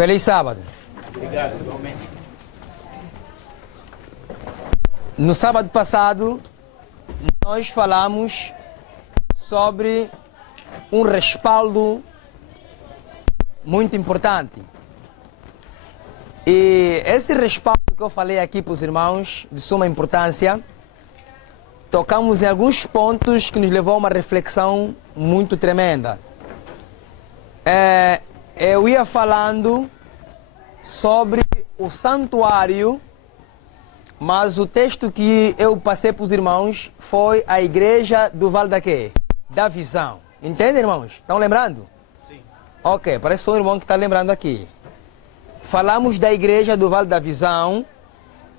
Feliz sábado. Obrigado, igualmente. No sábado passado, nós falamos sobre um respaldo muito importante. E esse respaldo que eu falei aqui para os irmãos, de suma importância, tocamos em alguns pontos que nos levou a uma reflexão muito tremenda. Eu ia falando sobre o santuário, mas o texto que eu passei para os irmãos foi a igreja do Vale da quê? Da Visão. Entendem, irmãos? Estão lembrando? Sim. Ok, parece só um irmão que está lembrando aqui. Falamos da igreja do Vale da Visão,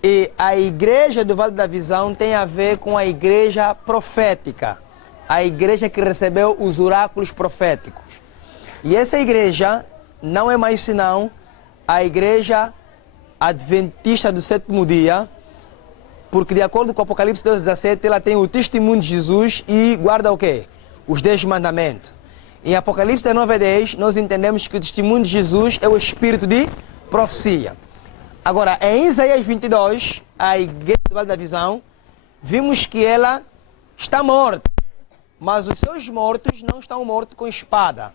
e a igreja do Vale da Visão tem a ver com a igreja profética, a igreja que recebeu os oráculos proféticos. E essa igreja não é mais senão a igreja adventista do sétimo dia, porque de acordo com Apocalipse 2:17, ela tem o testemunho de Jesus e guarda o quê? Os 10 mandamentos. Em Apocalipse 19:10, nós entendemos que o testemunho de Jesus é o espírito de profecia. Agora, em Isaías 22, a igreja do Vale da Visão, vimos que ela está morta, mas os seus mortos não estão mortos com espada,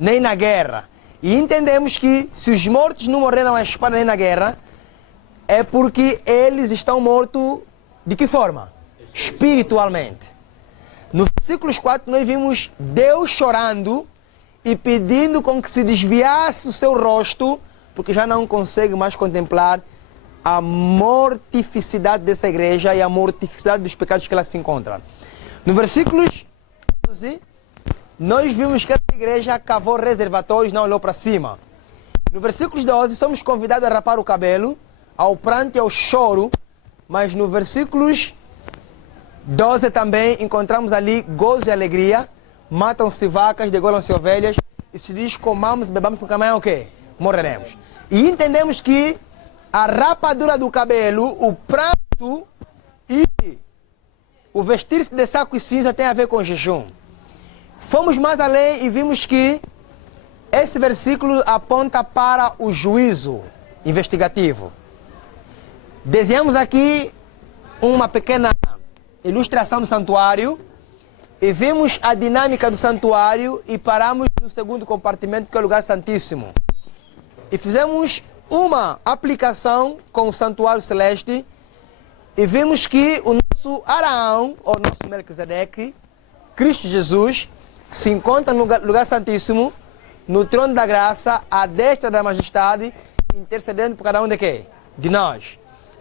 nem na guerra. E entendemos que se os mortos não morreram à espada nem na guerra, é porque eles estão mortos de que forma? Espiritualmente. No versículo 4 nós vimos Deus chorando e pedindo com que se desviasse o seu rosto, porque já não consegue mais contemplar a mortificidade dessa igreja e a mortificidade dos pecados que ela se encontra. No versículo 12, nós vimos que essa igreja cavou reservatórios, não olhou para cima. No versículo 12, somos convidados a rapar o cabelo, ao pranto e ao choro, mas no versículos 12 também encontramos ali gozo e alegria, matam-se vacas, degolam-se ovelhas, e se diz comamos e bebamos, porque amanhã o quê? Morreremos. E entendemos que a rapadura do cabelo, o pranto e o vestir-se de saco e cinza tem a ver com jejum. Fomos mais além e vimos que esse versículo aponta para o juízo investigativo. Desenhamos aqui uma pequena ilustração do santuário e vimos a dinâmica do santuário e paramos no segundo compartimento, que é o lugar santíssimo. E fizemos uma aplicação com o santuário celeste e vimos que o nosso Arão, ou nosso Melquisedeque, Cristo Jesus, se encontra no lugar santíssimo, no trono da graça, à destra da majestade, intercedendo por cada um de quê? De nós.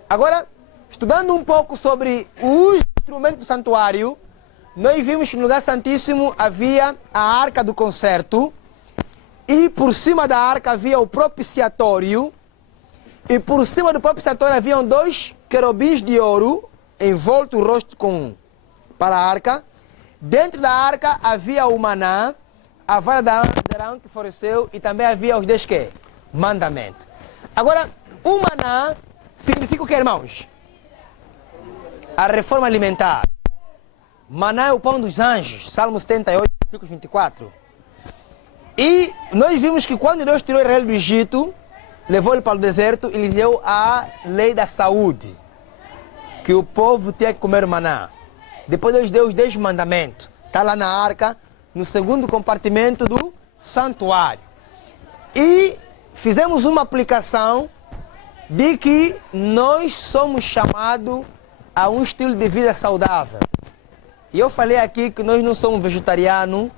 Agora, estudando um pouco sobre os instrumentos do santuário, nós vimos que no lugar santíssimo havia a arca do concerto, e por cima da arca havia o propiciatório, e por cima do propiciatório haviam 2 querubins de ouro, envolto o rosto para a arca. Dentro da arca havia o maná, a vara de Arão que floresceu, e também havia os 10 quê? Mandamentos. Agora, o maná significa o que, irmãos? A reforma alimentar. Maná é o pão dos anjos, Salmo 78, versículo 24. E nós vimos que quando Deus tirou Israel do Egito, levou ele para o deserto e lhe deu a lei da saúde, que o povo tinha que comer maná. Depois Deus deu os 10 mandamentos. Está lá na arca, no segundo compartimento do santuário. E fizemos uma aplicação de que nós somos chamados a um estilo de vida saudável. E eu falei aqui que nós não somos vegetarianos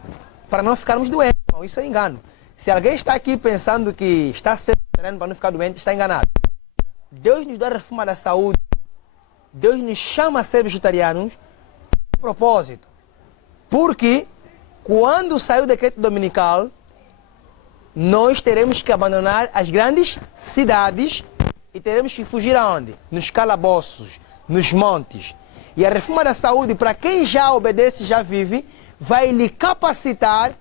para não ficarmos doentes. Isso é engano. Se alguém está aqui pensando que está sendo vegetariano para não ficar doente, está enganado. Deus nos dá a reforma da saúde. Deus nos chama a ser vegetarianos por propósito. Porque quando sair o decreto dominical, nós teremos que abandonar as grandes cidades e teremos que fugir aonde? Nos calabouços, nos montes. E a reforma da saúde, para quem já obedece, já vive, vai lhe capacitar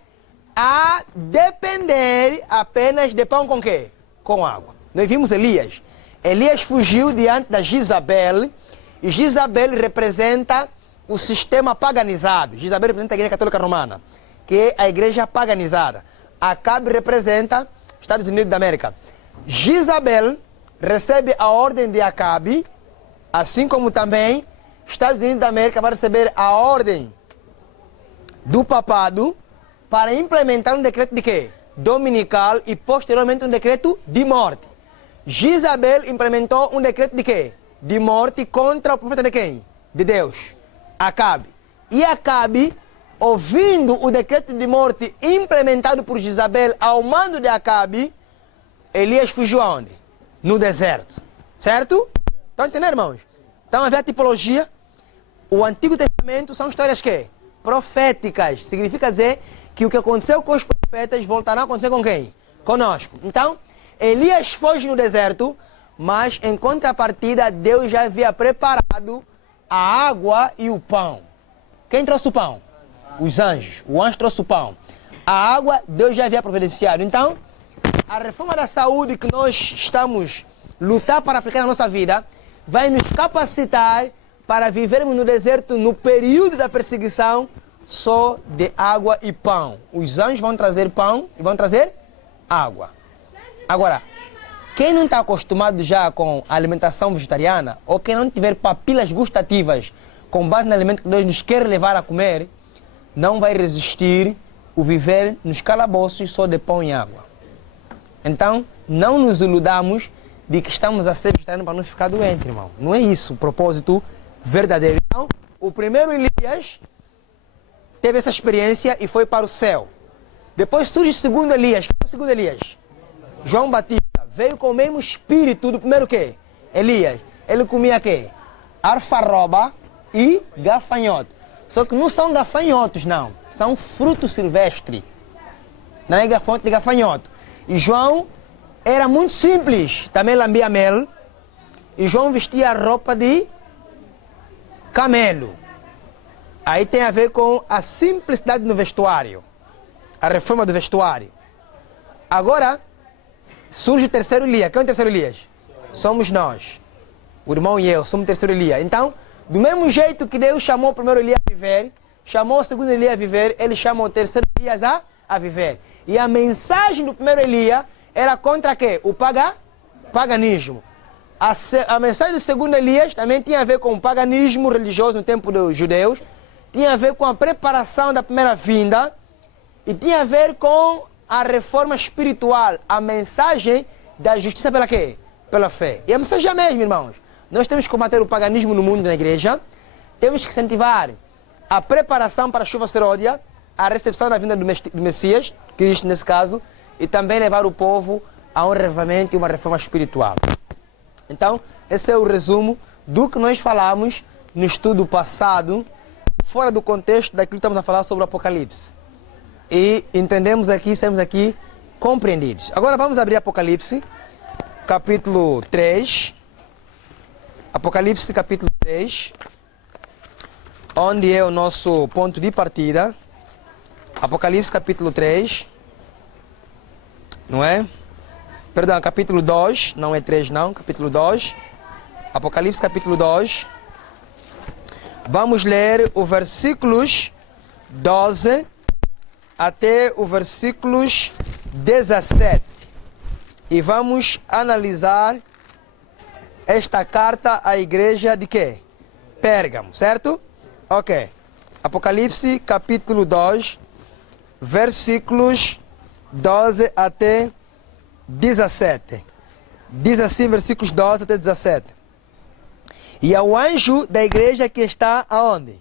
a depender apenas de pão com quê? Com água. Nós vimos Elias. Elias fugiu diante da Jezabel, e Jezabel representa o sistema paganizado. Jezabel representa a Igreja Católica Romana, que é a igreja paganizada. Acabe representa Estados Unidos da América. Jezabel recebe a ordem de Acabe, assim como também Estados Unidos da América vai receber a ordem do papado para implementar um decreto de quê? Dominical e posteriormente um decreto de morte. Jezabel implementou um decreto de quê? De morte contra o profeta de quem? De Deus, Acabe. E Acabe, ouvindo o decreto de morte implementado por Jezabel ao mando de Acabe, Elias fugiu aonde? No deserto. Certo? Estão entendendo, irmãos? Então, a ver a tipologia. O Antigo Testamento são histórias que? Proféticas. Significa dizer que o que aconteceu com os profetas voltará a acontecer com quem? Conosco. Então, Elias foge no deserto, mas em contrapartida, Deus já havia preparado a água e o pão. Quem trouxe o pão? Os anjos. O anjo trouxe o pão. A água, Deus já havia providenciado. Então, a reforma da saúde que nós estamos lutar para aplicar na nossa vida vai nos capacitar para vivermos no deserto no período da perseguição só de água e pão. Os anjos vão trazer pão e vão trazer água. Agora, quem não está acostumado já com a alimentação vegetariana ou quem não tiver papilas gustativas com base no alimento que Deus nos quer levar a comer, não vai resistir o viver nos calabouços só de pão e água. Então, não nos iludamos de que estamos a ser vegetarianos para não ficar doente, irmão. Não é isso o propósito verdadeiro. Então, o primeiro Elias teve essa experiência e foi para o céu. Depois surge o segundo Elias. Quem é o segundo Elias? João Batista. Veio com o mesmo espírito do primeiro quê? Elias. Ele comia quê? Alfarroba e gafanhoto. Só que não são gafanhotos, não. São frutos silvestres. Não é gafanhoto de gafanhoto. E João era muito simples. Também lambia mel. E João vestia roupa de camelo. Aí tem a ver com a simplicidade no vestuário. A reforma do vestuário. Agora, surge o terceiro Elias. Quem é o terceiro Elias? Somos nós. O irmão e eu somos o terceiro Elias. Então, do mesmo jeito que Deus chamou o primeiro Elias a viver, chamou o segundo Elias a viver, ele chama o terceiro Elias a viver. E a mensagem do primeiro Elias era contra quê? O paganismo. A mensagem do segundo Elias também tinha a ver com o paganismo religioso no tempo dos judeus, tinha a ver com a preparação da primeira vinda e tinha a ver com a reforma espiritual, a mensagem da justiça pela quê? Pela fé. E a mensagem é a mesma, irmãos. Nós temos que combater o paganismo no mundo, na igreja, temos que incentivar a preparação para a chuva seródia, a recepção da vinda do Messias, Cristo nesse caso, e também levar o povo a um revivamento e uma reforma espiritual. Então, esse é o resumo do que nós falamos no estudo passado, fora do contexto daquilo que estamos a falar sobre o Apocalipse. E entendemos aqui, saímos aqui compreendidos. Agora vamos abrir Apocalipse, capítulo 3. Apocalipse, capítulo 3, onde é o nosso ponto de partida. Apocalipse, capítulo 3, não é? Perdão, capítulo 2, não é 3 não, capítulo 2. Apocalipse, capítulo 2. Vamos ler os versículos 12 até os versículos 17. E vamos analisar esta carta à igreja de quê? Pérgamo, certo? Ok. Apocalipse, capítulo 2, versículos 12 até 17. Diz assim, versículos 12 até 17. E ao anjo da igreja que está aonde?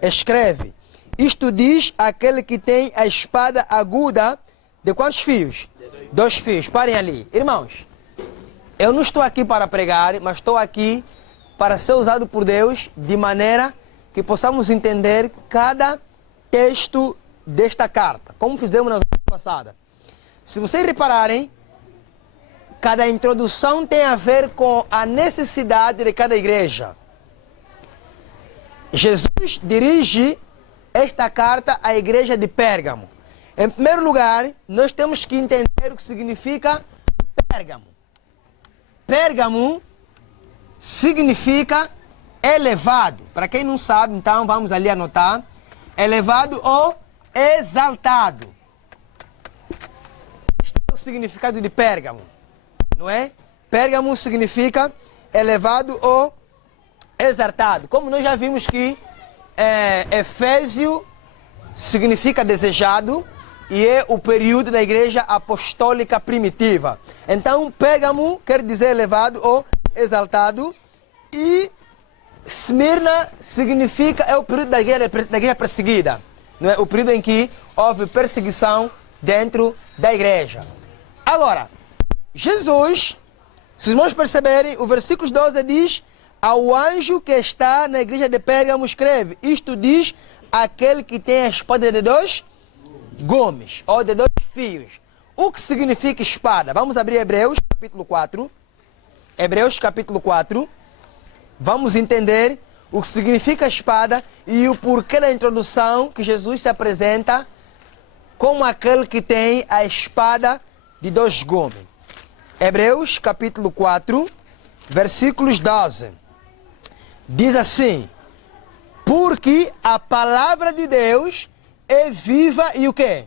Escreve. Isto diz aquele que tem a espada aguda de quantos fios? 2 fios. Parem ali. Irmãos, eu não estou aqui para pregar, mas estou aqui para ser usado por Deus de maneira que possamos entender cada texto desta carta, como fizemos na semana passada. Se vocês repararem, cada introdução tem a ver com a necessidade de cada igreja. Jesus dirige esta carta à igreja de Pérgamo. Em primeiro lugar, nós temos que entender o que significa Pérgamo. Pérgamo significa elevado. Para quem não sabe, então vamos ali anotar. Elevado ou exaltado. Este é o significado de Pérgamo? Não é? Pérgamo significa elevado ou exaltado. Como nós já vimos que Efésio significa desejado e é o período da igreja apostólica primitiva. Então, Pérgamo quer dizer elevado ou exaltado e Esmirna significa é o período da igreja perseguida. Não é? O período em que houve perseguição dentro da igreja. Agora, Jesus, se os irmãos perceberem, o versículo 12 diz: ao anjo que está na igreja de Pérgamo escreve, isto diz aquele que tem a espada de 2 gumes, ou de 2 fios. O que significa espada? Vamos abrir Hebreus capítulo 4. Hebreus capítulo 4. Vamos entender o que significa espada e o porquê da introdução que Jesus se apresenta como aquele que tem a espada de 2 gumes. Hebreus capítulo 4, versículos 12. Diz assim: porque a palavra de Deus é viva e o quê?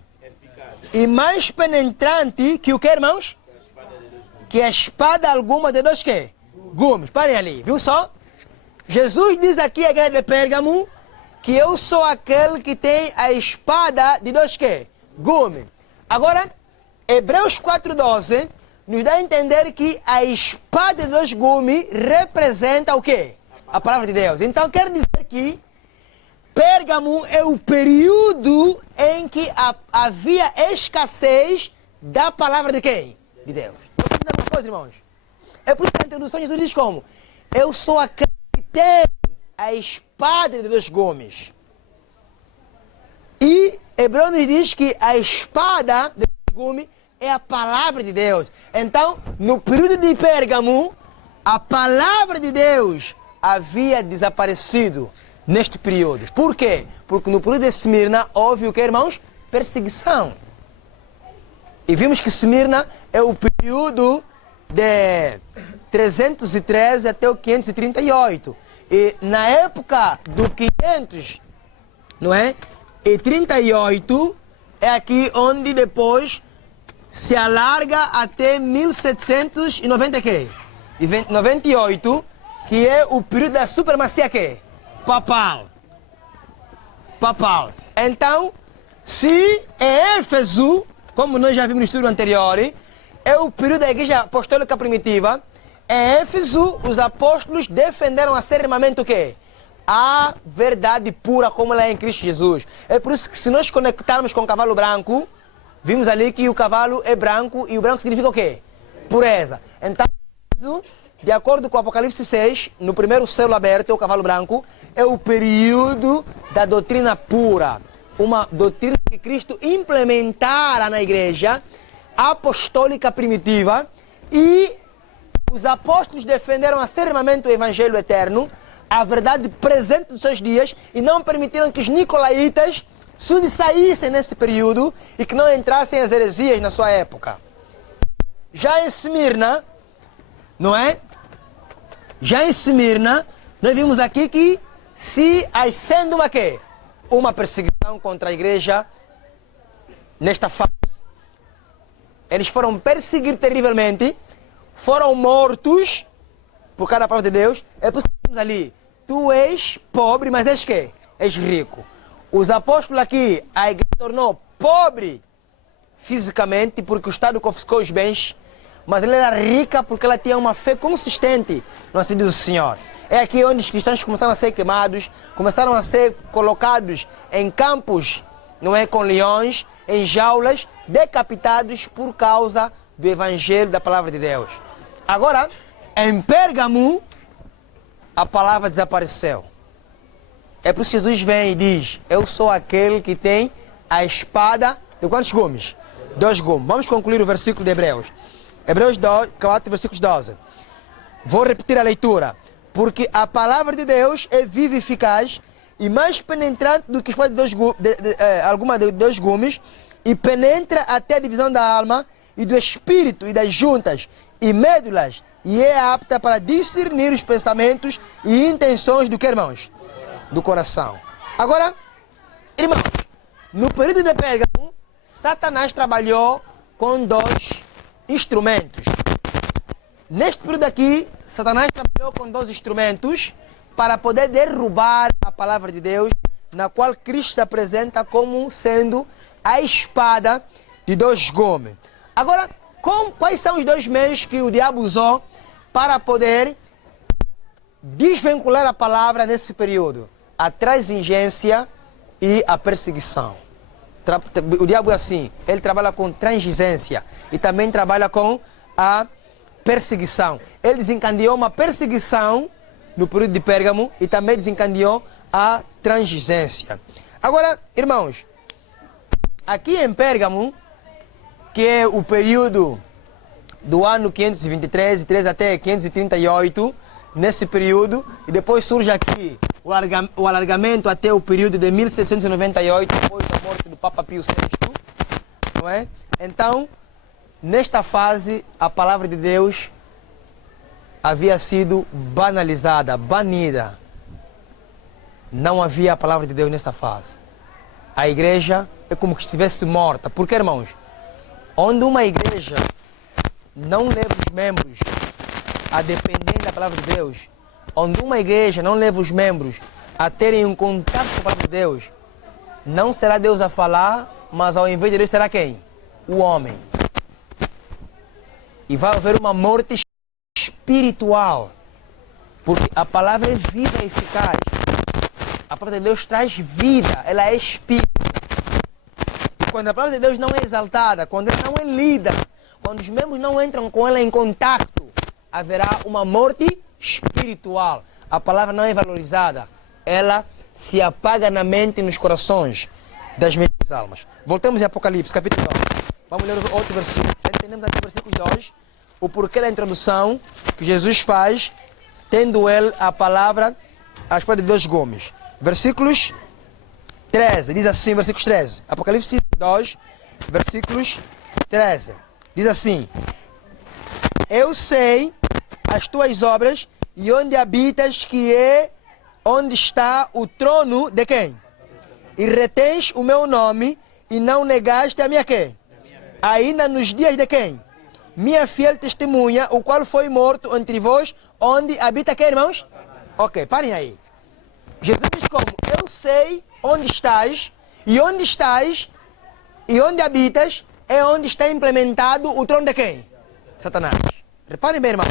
E mais penetrante que o quê, irmãos? Que a espada alguma de 2 quê? Gumes. Parem ali, viu só? Jesus diz aqui à igreja de Pérgamo que eu sou aquele que tem a espada de 2 quê? Gumes. Agora, Hebreus 4:12 nos dá a entender que a espada de 2 gumes representa o quê? A palavra de Deus. Então quer dizer que Pérgamo é o período em que havia escassez da palavra de quem? De Deus. Estou entendendo uma coisa, irmãos? É por isso que a introdução Jesus diz como? Eu sou aquele que tem a espada de 2 gumes. E Hebreus nos diz que a espada de 2 gumes é a palavra de Deus. Então, no período de Pérgamo, a palavra de Deus havia desaparecido neste período. Por quê? Porque no período de Esmirna houve o que, irmãos? Perseguição. E vimos que Esmirna é o período de 313 até o 538. E na época do 500, não é? E 38 é aqui onde depois se alarga até 1790 quê? 98, que é o período da supremacia quê? Papal. Então, se é Éfeso, como nós já vimos no estudo anterior, é o período da igreja apostólica primitiva, em Éfeso os apóstolos defenderam acerrimamente o quê? A verdade pura como ela é em Cristo Jesus. É por isso que se nós conectarmos com o cavalo branco, vimos ali que o cavalo é branco e o branco significa o quê? Pureza. Então, de acordo com o Apocalipse 6, no primeiro selo aberto, o cavalo branco, é o período da doutrina pura. Uma doutrina que Cristo implementara na igreja apostólica primitiva e os apóstolos defenderam acerrimamente o evangelho eterno, a verdade presente dos seus dias, e não permitiram que os nicolaítas subsaíssem nesse período e que não entrassem as heresias na sua época. Já em Esmirna, não é? Já em Esmirna, nós vimos aqui que se acende uma quê? Uma perseguição contra a igreja nesta fase. Eles foram perseguir terrivelmente, foram mortos por causa da palavra de Deus. É por isso que temos ali, tu és pobre, mas és quê? És rico. Os apóstolos aqui, a igreja tornou pobre fisicamente porque o Estado confiscou os bens, mas ela era rica porque ela tinha uma fé consistente, não assim diz o Senhor. É aqui onde os cristãos começaram a ser queimados, começaram a ser colocados em campos, não é, com leões, em jaulas, decapitados por causa do evangelho da palavra de Deus. Agora, em Pérgamo, a palavra desapareceu. É por isso que Jesus vem e diz, eu sou aquele que tem a espada de quantos gumes? 2 gumes. Vamos concluir o versículo de Hebreus. Hebreus 4, versículos 12. Vou repetir a leitura. Porque a palavra de Deus é viva e eficaz e mais penetrante do que a espada alguma de 2 gumes, e penetra até a divisão da alma e do espírito e das juntas e médulas, e é apta para discernir os pensamentos e intenções do que, irmãos? Do coração. Agora, irmãos, no período de Pérgamo, Satanás trabalhou com 2 instrumentos. Neste período aqui, Satanás trabalhou com 2 instrumentos para poder derrubar a palavra de Deus, na qual Cristo se apresenta como sendo a espada de 2 gumes. Agora, quais são os 2 meios que o diabo usou para poder desvincular a palavra nesse período? A transigência e a perseguição. O diabo é assim, ele trabalha com transigência e também trabalha com a perseguição. Ele desencadeou uma perseguição no período de Pérgamo e também desencadeou a transigência. Agora, irmãos, aqui em Pérgamo, que é o período do ano 523 até 538, nesse período, e depois surge aqui o alargamento até o período de 1698, depois da morte do Papa Pio VI, não é? Então, nesta fase, a palavra de Deus havia sido banalizada, banida. Não havia a palavra de Deus nessa fase. A igreja é como que estivesse morta. Por quê, irmãos? Onde uma igreja não leva os membros a depender da palavra de Deus, onde uma igreja não leva os membros a terem um contato com a palavra de Deus, não será Deus a falar, mas ao invés de Deus será quem? O homem. E vai haver uma morte espiritual, porque a palavra é viva e eficaz. A palavra de Deus traz vida, ela é espírito. E quando a palavra de Deus não é exaltada, quando ela não é lida, quando os membros não entram com ela em contato, haverá uma morte espiritual. A palavra não é valorizada, ela se apaga na mente e nos corações das minhas almas. Voltamos em Apocalipse, capítulo 2. Vamos ler outro versículo. Já entendemos aqui no versículo 2 o porquê da introdução que Jesus faz, tendo ele a palavra, a espada de 2 gumes. Versículos 13, diz assim, versículos 13. Apocalipse 2, versículos 13. Diz assim: eu sei as tuas obras e onde habitas, que é onde está o trono de quem? E retens o meu nome e não negaste a minha quem? Ainda nos dias de quem? Minha fiel testemunha, o qual foi morto entre vós, onde habita quem, irmãos? Ok, parem aí. Jesus diz como? Eu sei onde estás e onde habitas é onde está implementado o trono de quem? Satanás. Reparem bem, irmão.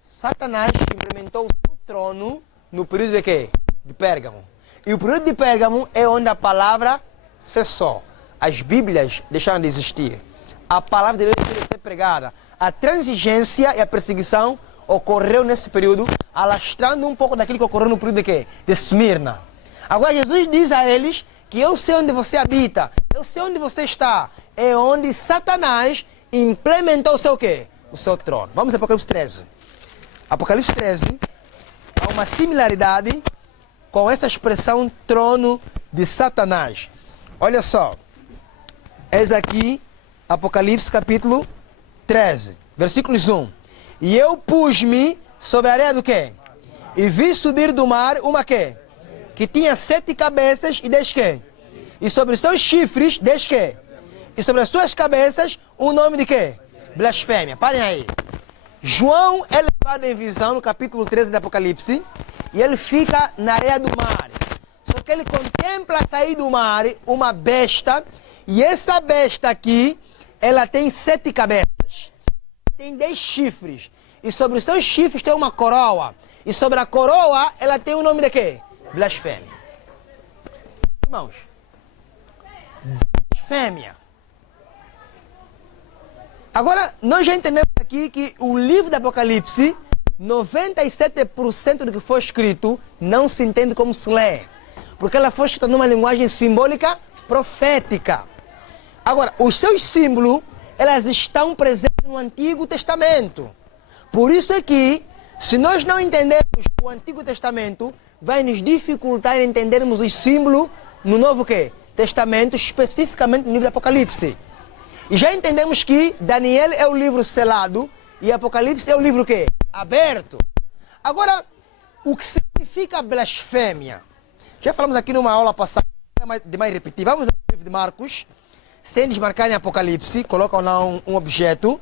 Satanás implementou o trono no período de quê? De Pérgamo. E o período de Pérgamo é onde a palavra cessou. As Bíblias deixaram de existir. A palavra de Deus deixou de ser pregada. A transigência e a perseguição ocorreu nesse período, alastrando um pouco daquilo que ocorreu no período de quê? De Esmirna. Agora Jesus diz a eles que eu sei onde você habita, eu sei onde você está. É onde Satanás implementou o seu quê? O seu trono. Vamos a Apocalipse 13. Apocalipse 13 há uma similaridade com essa expressão trono de Satanás. Olha só. Eis aqui Apocalipse capítulo 13, versículos 1. E eu pus-me sobre a areia do quê? E vi subir do mar uma quê? Que tinha 7 cabeças e 10 quê? E sobre os seus chifres 10 quê? E sobre as suas cabeças um nome de quê? Blasfêmia. Parem aí. João é levado em visão no capítulo 13 do Apocalipse e ele fica na areia do mar. Só que ele contempla sair do mar uma besta, e essa besta aqui, ela tem 7 cabeças, tem 10 chifres, e sobre os seus chifres tem uma coroa, e sobre a coroa ela tem o nome de quê? Blasfêmia. Irmãos, blasfêmia. Agora, nós já entendemos aqui que o livro do Apocalipse, 97% do que foi escrito não se entende como se lê, porque ela foi escrita numa linguagem simbólica profética. Agora, os seus símbolos, elas estão presentes no Antigo Testamento. Por isso é que, se nós não entendermos o Antigo Testamento, vai nos dificultar em entendermos os símbolos no Novo quê? Testamento, especificamente no livro do Apocalipse. E já entendemos que Daniel é o livro selado e Apocalipse é o livro quê? Aberto. Agora, o que significa blasfêmia? Já falamos aqui numa aula passada, demais repetir. Vamos no livro de Marcos, sem desmarcar em Apocalipse, colocam lá um objeto.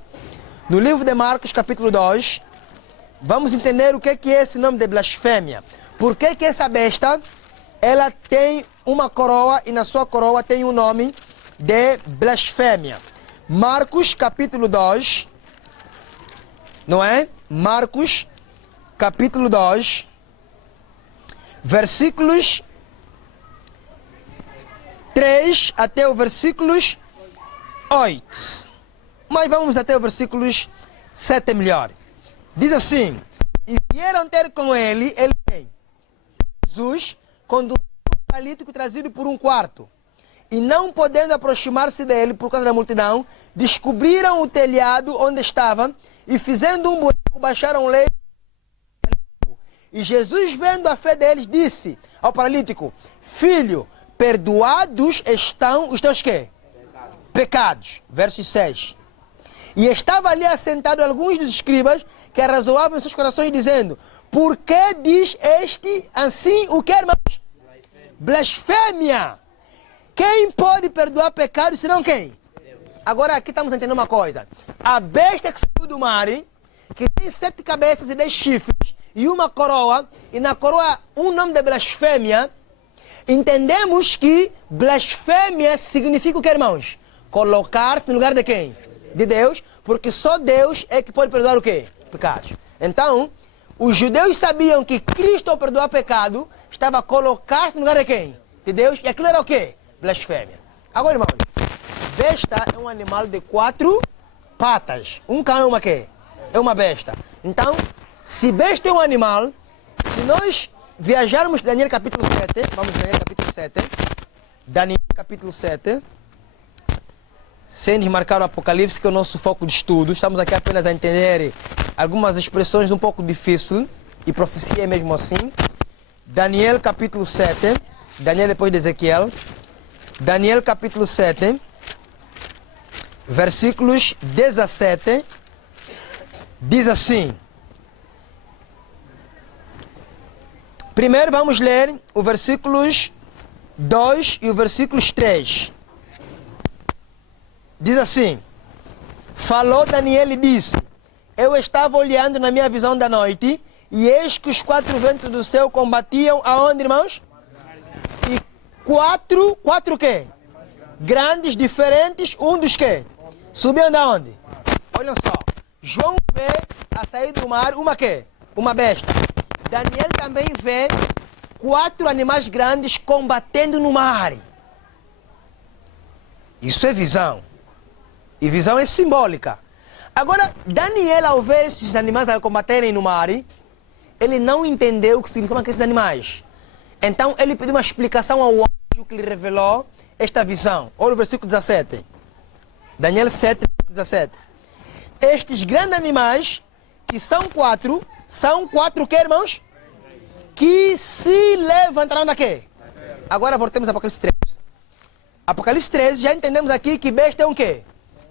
No livro de Marcos, capítulo 2, vamos entender o que é esse nome de blasfêmia. Por que essa besta, ela tem uma coroa e na sua coroa tem um nome de blasfêmia. Marcos, capítulo 2, não é? Marcos, capítulo 2, versículos 3 até o versículos 8. Mas vamos até o versículos 7 melhor. Diz assim: e vieram ter com ele quem? Jesus, conduziu um paralítico trazido por um quarto. E não podendo aproximar-se dele por causa da multidão, descobriram o telhado onde estava e fazendo um buraco, baixaram o leito. E Jesus, vendo a fé deles, disse ao paralítico: filho, perdoados estão os teus quê? Pecados. Verso 6. E estava ali assentado alguns dos escribas que arrazoavam em seus corações, dizendo: por que diz este assim o que, irmãos? Blasfêmia! Quem pode perdoar pecados senão quem? Agora aqui estamos entendendo uma coisa. A besta que subiu do mar, que tem 7 cabeças e 10 chifres, e uma coroa, e na coroa um nome de blasfêmia, entendemos que blasfêmia significa o que, irmãos? Colocar-se no lugar de quem? De Deus, porque só Deus é que pode perdoar o quê? Pecados. Então, os judeus sabiam que Cristo, ao perdoar pecado, estava a colocar-se no lugar de quem? De Deus, e aquilo era o quê? Blasfêmia. Agora, irmãos, besta é um animal de 4 patas. Um cão é uma quê? É uma besta. Então, se besta é um animal, se nós viajarmos Daniel capítulo 7, vamos Daniel capítulo 7, Daniel capítulo 7, sem desmarcar o Apocalipse, que é o nosso foco de estudo. Estamos aqui apenas a entender algumas expressões um pouco difíceis, e profecia é mesmo assim. Daniel capítulo 7, Daniel depois de Ezequiel. Daniel capítulo 7, versículos 17, diz assim. Primeiro vamos ler os versículos 2 e os versículos 3. Diz assim: falou Daniel e disse: eu estava olhando na minha visão da noite, e eis que os 4 ventos do céu combatiam aonde, irmãos? E quatro o quê? Grandes, diferentes, um dos quê? Subiam da onde? Olha só, João vê a sair do mar uma quê? Uma besta. Daniel também vê 4 animais grandes combatendo no mar. Isso é visão. E visão é simbólica. Agora, Daniel, ao ver esses animais combaterem no mar, ele não entendeu o que significavam esses animais. Então, ele pediu uma explicação ao anjo que lhe revelou esta visão. Olha o versículo 17. Daniel 7, 17. Estes grandes animais, que são 4 o que, irmãos? Que se levantarão daqui. Agora voltemos ao Apocalipse 3. Apocalipse 13, já entendemos aqui que besta é um quê?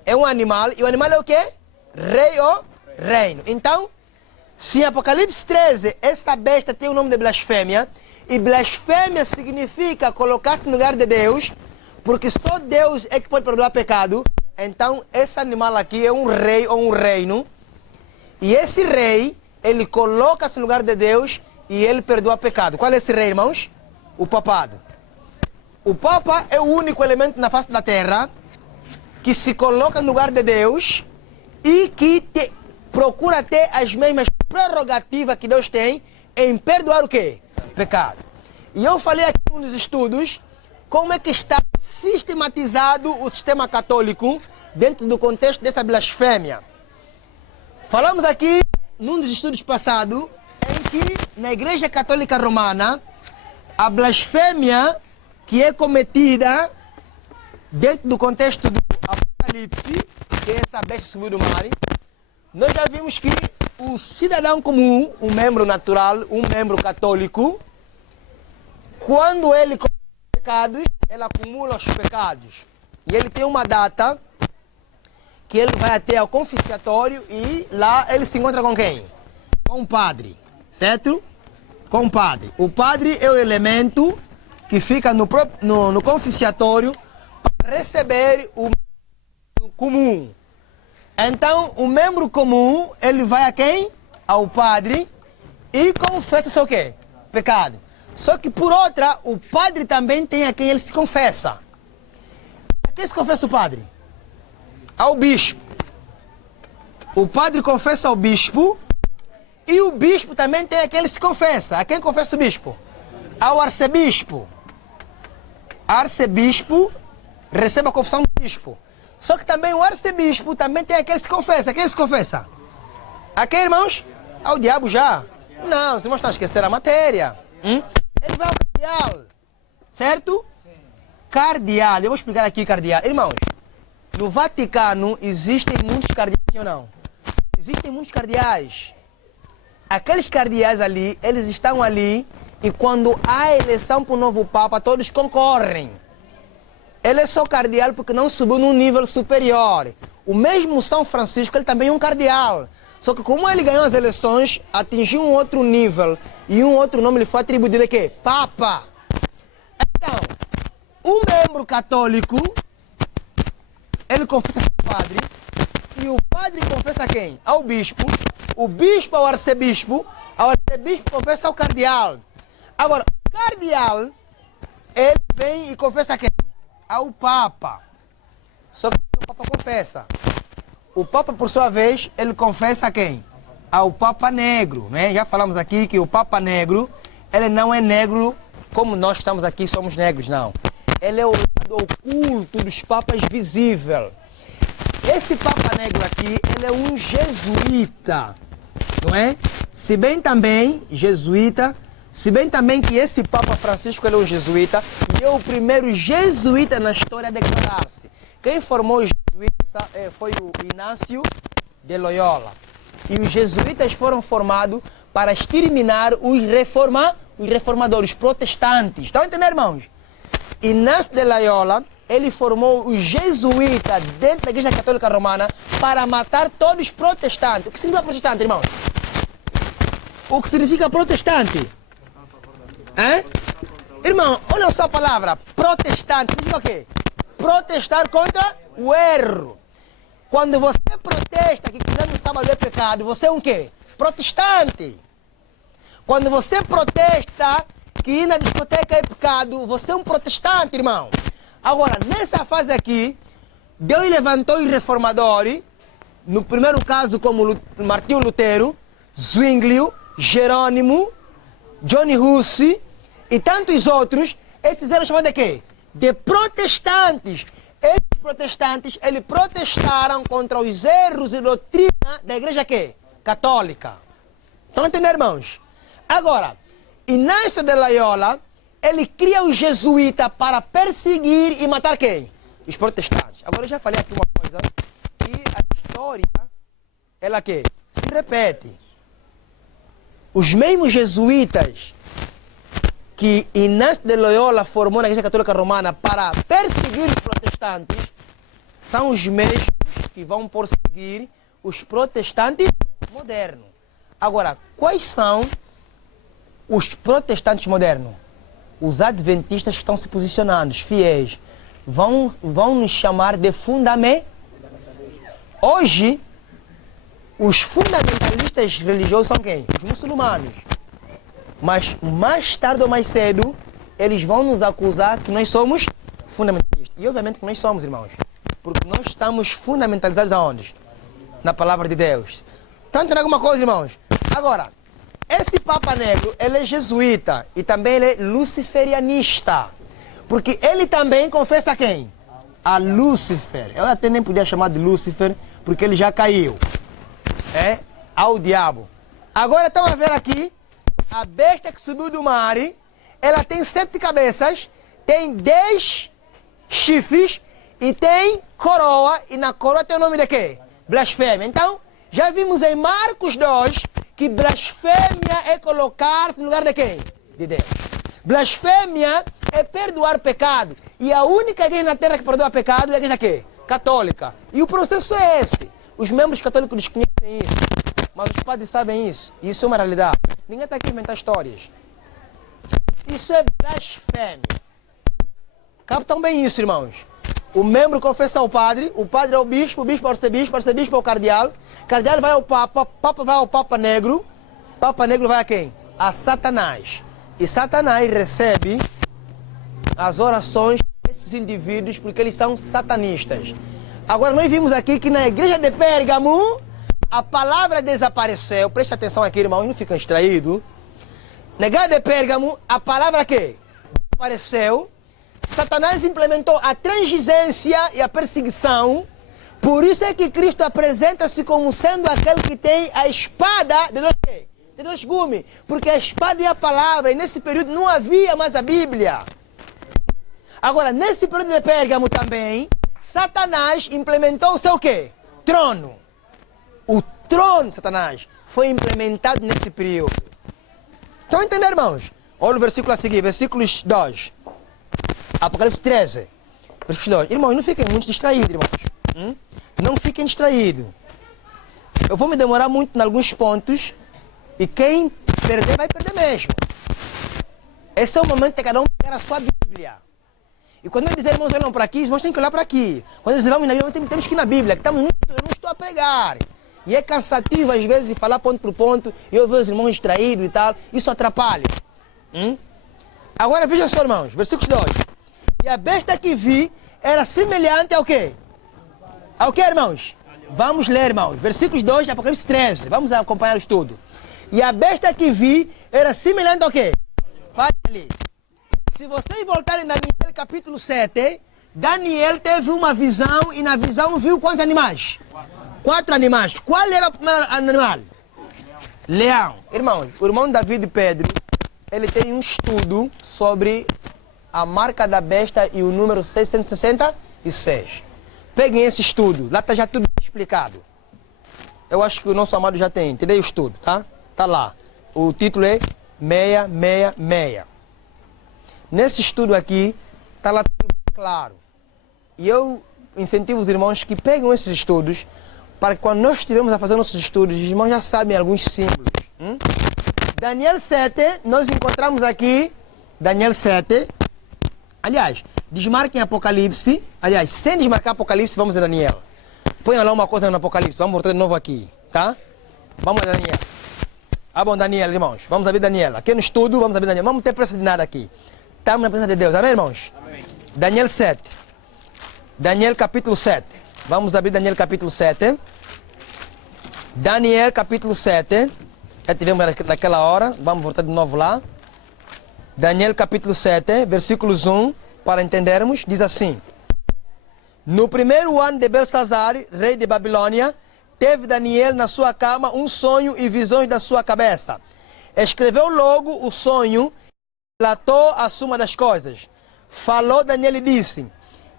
É um animal, e o animal é o quê? Rei ou reino. Então, se em Apocalipse 13, essa besta tem o nome de blasfêmia, e blasfêmia significa colocar-se no lugar de Deus, porque só Deus é que pode perdoar pecado, então esse animal aqui é um rei ou um reino, e esse rei, ele coloca-se no lugar de Deus, e ele perdoa pecado. Qual é esse rei, irmãos? O papado. O Papa é o único elemento na face da terra que se coloca no lugar de Deus e que procura ter as mesmas prerrogativas que Deus tem em perdoar o quê? Pecado. E eu falei aqui nos estudos como é que está sistematizado o sistema católico dentro do contexto dessa blasfêmia. Falamos aqui, num dos estudos passados, em que na Igreja Católica Romana, a blasfêmia que é cometida dentro do contexto do Apocalipse, que é essa besta subiu do mar, nós já vimos que o cidadão comum, um membro natural, um membro católico, quando ele comete pecados, ele acumula os pecados. E ele tem uma data que ele vai até ao confiscatório e lá ele se encontra com quem? Com o padre, certo? Com o padre. O padre é o elemento que fica no confiscatório para receber o comum. Então, o membro comum, ele vai a quem? Ao padre e confessa seu quê? Pecado. Só que por outra, o padre também tem a quem ele se confessa. A quem se confessa o padre? Ao bispo. O padre confessa ao bispo e o bispo também tem a quem ele se confessa. A quem confessa o bispo? Ao arcebispo. Arcebispo recebe a confissão do bispo. Só que também o arcebispo também tem a quem ele se confessa. A quem ele se confessa? A quem, irmãos? Ao diabo já. Não, os irmãos estão a esquecer a matéria. Ele vai ao cardeal. Certo? Sim. Cardeal. Eu vou explicar aqui cardeal. Irmãos, no Vaticano existem muitos cardeais ou não? Existem muitos cardeais. Aqueles cardeais ali, eles estão ali e quando há eleição para o novo Papa, todos concorrem. Ele é só cardeal porque não subiu num nível superior. O mesmo São Francisco, ele também é um cardeal. Só que como ele ganhou as eleições, atingiu um outro nível e um outro nome lhe foi atribuído a quê? Papa. Então, um membro católico, ele confessa ao padre e o padre confessa a quem? Ao bispo. O bispo ao arcebispo confessa ao cardeal. Agora, o cardeal, ele vem e confessa a quem? Ao Papa. Só que o Papa confessa. O Papa, por sua vez, ele confessa a quem? Ao Papa Negro. Né? Já falamos aqui que o Papa Negro, ele não é negro como nós estamos aqui, somos negros, não. Ele é o lado oculto dos papas visível. Esse Papa Negro aqui, ele é um jesuíta, não é? Se bem também, jesuíta, se bem também que esse Papa Francisco, ele é um jesuíta, e é o primeiro jesuíta na história a declarar-se. Quem formou os jesuítas foi o Inácio de Loyola. E os jesuítas foram formados para exterminar os reformadores, os protestantes. Estão entendendo, irmãos? Inácio de Loyola, ele formou os jesuítas dentro da Igreja Católica Romana para matar todos os protestantes. O que significa protestante, irmãos? O que significa protestante? Irmão, olha só a palavra. Protestante significa o quê? Protestar contra o erro. Quando você protesta que pisar no sábado é pecado, você é um quê? Protestante. Quando você protesta que ir na discoteca é pecado, você é um protestante, irmão. Agora, nessa fase aqui, Deus levantou os reformadores, no primeiro caso como Martinho Lutero, Zwinglio, Jerônimo, Johnny Huss e tantos outros. Esses eram chamados de quê? De protestantes. Esses protestantes, eles protestaram contra os erros e doutrina da igreja quê? Católica. Estão entendendo, irmãos? Agora, Inácio de Loyola, ele cria os jesuítas para perseguir e matar quem? Os protestantes. Agora eu já falei aqui uma coisa, que a história, ela que se repete. Os mesmos jesuítas que Inácio de Loyola formou na Igreja Católica Romana para perseguir os protestantes, são os mesmos que vão perseguir os protestantes modernos. Agora, quais são os protestantes modernos? Os adventistas que estão se posicionando, os fiéis, vão nos chamar de fundamentalistas. Hoje, os fundamentalistas religiosos são quem? Os muçulmanos. Mas mais tarde ou mais cedo, eles vão nos acusar que nós somos fundamentalistas. E obviamente que nós somos, irmãos. Porque nós estamos fundamentalizados aonde? Na palavra de Deus. Estão entendendo alguma coisa, irmãos? Agora, esse Papa Negro, ele é jesuíta e também ele é luciferianista. Porque ele também confessa quem? A Lúcifer. Eu até nem podia chamar de Lúcifer, porque ele já caiu. Ao diabo. Agora estão a ver aqui, a besta que subiu do mar, ela tem 7 cabeças, tem 10 chifres e tem coroa, e na coroa tem o nome de quê? Blasfêmia. Então, já vimos em Marcos 2 que blasfêmia é colocar-se no lugar de quem? De Deus. Blasfêmia é perdoar pecado. E a única igreja na terra que perdoa pecado é a igreja quê? Católica. E o processo é esse. Os membros católicos desconhecem isso. Mas os padres sabem isso. E isso é uma realidade. Ninguém está aqui a inventar histórias. Isso é blasfêmia. Captam bem isso, irmãos. O membro confessa ao padre, o padre é o bispo ao arcebispo é o cardeal vai ao papa vai ao papa negro vai a quem? A Satanás. E Satanás recebe as orações desses indivíduos porque eles são satanistas. Agora nós vimos aqui que na igreja de Pérgamo a palavra desapareceu. Preste atenção aqui, irmão, e não fica distraído. Na igreja de Pérgamo a palavra que? Desapareceu. Satanás implementou a transigência e a perseguição. Por isso é que Cristo apresenta-se como sendo aquele que tem a espada de dois gumes. Porque a espada é a palavra, e nesse período não havia mais a Bíblia. Agora, nesse período de Pérgamo também, Satanás implementou o seu quê? Trono. O trono de Satanás foi implementado nesse período. Estão entendendo, irmãos? Olha o versículo a seguir, versículos 2. Apocalipse 13, versículo 2. Irmãos, não fiquem muito distraídos, irmãos. Não fiquem distraídos. Eu vou me demorar muito em alguns pontos. E quem perder, vai perder mesmo. Esse é o momento de cada um pegar a sua Bíblia. E quando eu dizer, irmãos, olham para aqui, os irmãos têm que olhar para aqui. Quando eles vamos na Bíblia, temos que ir na Bíblia. Eu não estou a pregar. E é cansativo, às vezes, de falar ponto por ponto. E eu vejo os irmãos distraídos e tal. Isso atrapalha. Agora, vejam só, irmãos. Versículo 2. E a besta que vi era semelhante ao quê? Ao quê, irmãos? Vamos ler, irmãos. Versículos 2 de Apocalipse 13. Vamos acompanhar o estudo. E a besta que vi era semelhante ao quê? Vai ali. Se vocês voltarem em Daniel capítulo 7, Daniel teve uma visão e na visão viu quantos animais? 4 animais. Qual era o primeiro animal? Leão. Irmãos, o irmão David Pedro, ele tem um estudo sobre a marca da besta e o número 666. Peguem esse estudo, lá está já tudo explicado. Eu acho que o nosso amado já tem, tirei o estudo, tá? Tá lá. O título é 666. Nesse estudo aqui, está lá tudo claro. E eu incentivo os irmãos que pegam esses estudos, para que quando nós estivermos a fazer nossos estudos, os irmãos já sabem alguns símbolos. Daniel 7, nós encontramos aqui, Daniel 7. Aliás, desmarquem Apocalipse. Aliás, sem desmarcar Apocalipse, vamos a Daniel. Põe lá uma coisa no Apocalipse, vamos voltar de novo aqui, tá? Vamos a Daniel. Ah, bom, Daniel, irmãos, vamos abrir Daniel. Aqui no estudo, vamos abrir Daniel. Vamos ter pressa de nada aqui. Estamos na presença de Deus, amém, irmãos? Amém. Daniel 7. Daniel capítulo 7. Vamos abrir Daniel capítulo 7. Daniel capítulo 7. Já tivemos naquela hora, vamos voltar de novo lá. Daniel capítulo 7, versículos 1, para entendermos, diz assim. No primeiro ano de Belsazar, rei de Babilônia, teve Daniel na sua cama um sonho e visões da sua cabeça. Escreveu logo o sonho, relatou a suma das coisas. Falou Daniel e disse,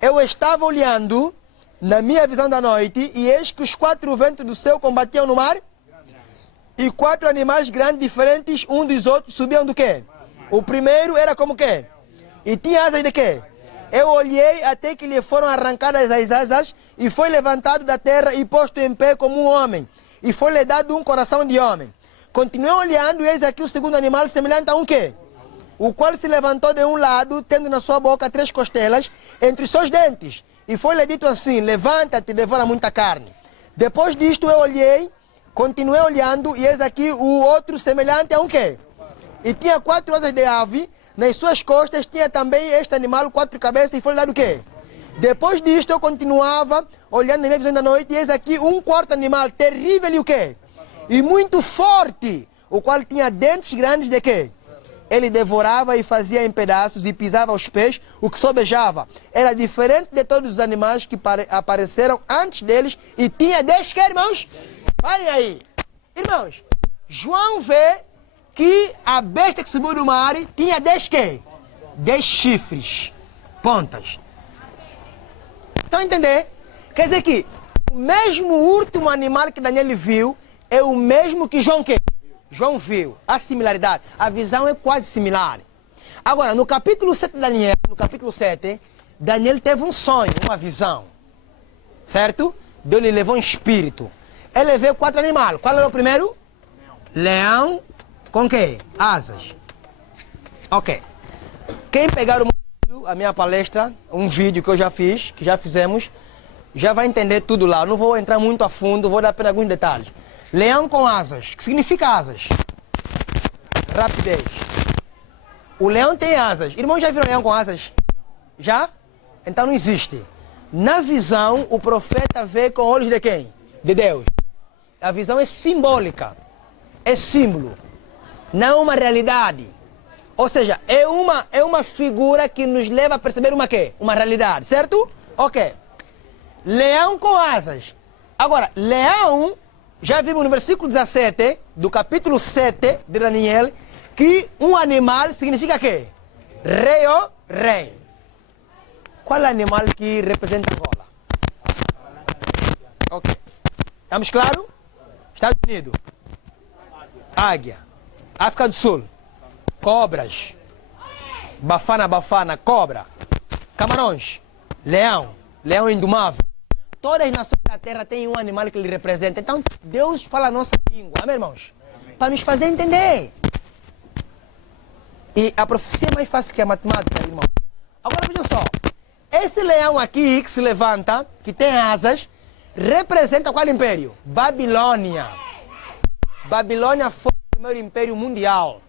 eu estava olhando na minha visão da noite, e eis que os 4 ventos do céu combatiam no mar, e 4 animais grandes, diferentes um dos outros, subiam do quê? O primeiro era como quê? E tinha asas de quê? Eu olhei até que lhe foram arrancadas as asas, e foi levantado da terra e posto em pé como um homem, e foi-lhe dado um coração de homem. Continuei olhando, e eis aqui o segundo animal, semelhante a um quê? O qual se levantou de um lado, tendo na sua boca 3 costelas, entre os seus dentes. E foi-lhe dito assim, levanta-te e devora muita carne. Depois disto eu olhei, continuei olhando, e eis aqui o outro semelhante a um quê? E tinha 4 asas de ave, nas suas costas tinha também este animal 4 cabeças, e foi dado o quê? Depois disto eu continuava olhando na minha visão da noite, e eis aqui um 4º animal, terrível e o quê? E muito forte, o qual tinha dentes grandes de quê? Ele devorava e fazia em pedaços e pisava aos pés o que sobejava. Era diferente de todos os animais que apareceram antes deles, e tinha 10 que, irmãos? Parem aí. Irmãos, João vê que a besta que subiu do mar tinha 10 que? 10 chifres, pontas. Estão a entender? Quer dizer que o mesmo último animal que Daniel viu é o mesmo que João quê? João viu. A similaridade, a visão é quase similar. Agora, no capítulo 7 de Daniel, no capítulo 7, Daniel teve um sonho, uma visão. Certo? Deus lhe levou um espírito. Ele viu 4 animais. Qual era o primeiro? Leão com quê? Asas. Ok. Quem pegar o a minha palestra, um vídeo que eu já fiz, que já fizemos, já vai entender tudo lá. Eu não vou entrar muito a fundo, vou dar apenas alguns detalhes. Leão com asas. O que significa asas? Rapidez. O leão tem asas. Irmãos, já viram leão com asas? Já? Então não existe. Na visão, o profeta vê com olhos de quem? De Deus. A visão é simbólica. É símbolo. Não uma realidade. Ou seja, é uma figura que nos leva a perceber uma quê? Uma realidade, certo? Ok. Leão com asas. Agora, leão, já vimos no versículo 17 do capítulo 7 de Daniel, que um animal significa quê? Rei ou rei. Qual é o animal que representa Angola? Ok. Estamos claros? Estados Unidos. Águia. África do Sul. Cobras. Bafana, cobra. Camarões. Leão. Leão indomável. Todas as nações da terra têm um animal que lhe representa. Então, Deus fala a nossa língua. Amém, irmãos? Para nos fazer entender. E a profecia é mais fácil que a matemática, irmão. Agora, vejam só. Esse leão aqui que se levanta, que tem asas, representa qual império? Babilônia. Babilônia foi o primeiro império mundial.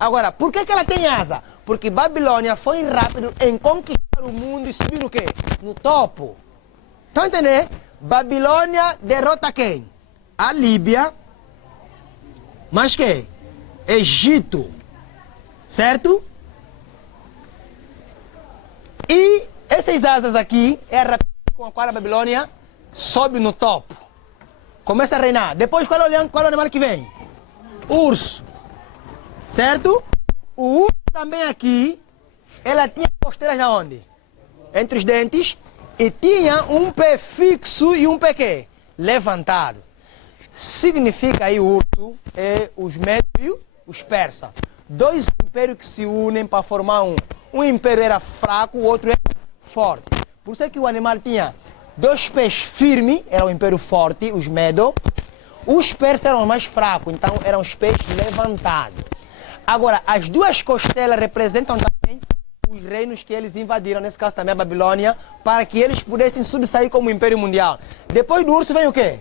Agora, por que ela tem asa? Porque Babilônia foi rápido em conquistar o mundo e subir o quê? No topo. Estão entendendo? Babilônia derrota quem? A Líbia. Mas quem? Egito. Certo? E essas asas aqui é a rapidez com a qual a Babilônia sobe no topo. Começa a reinar. Depois qual é o animal que vem? Urso. Certo? O urso também aqui, ela tinha costelas na onde? Entre os dentes. E tinha um pé fixo e um pé quê? Levantado. Significa aí o urso é os médios e os persas. Dois impérios que se unem para formar um. Um império era fraco, o outro era forte. Por isso é que o animal tinha dois pés firmes, era o império forte, os medos. Os persas eram mais fracos, então eram os pés levantados. Agora, as duas costelas representam também os reinos que eles invadiram, nesse caso também a Babilônia, para que eles pudessem subsair como império mundial. Depois do urso vem o quê?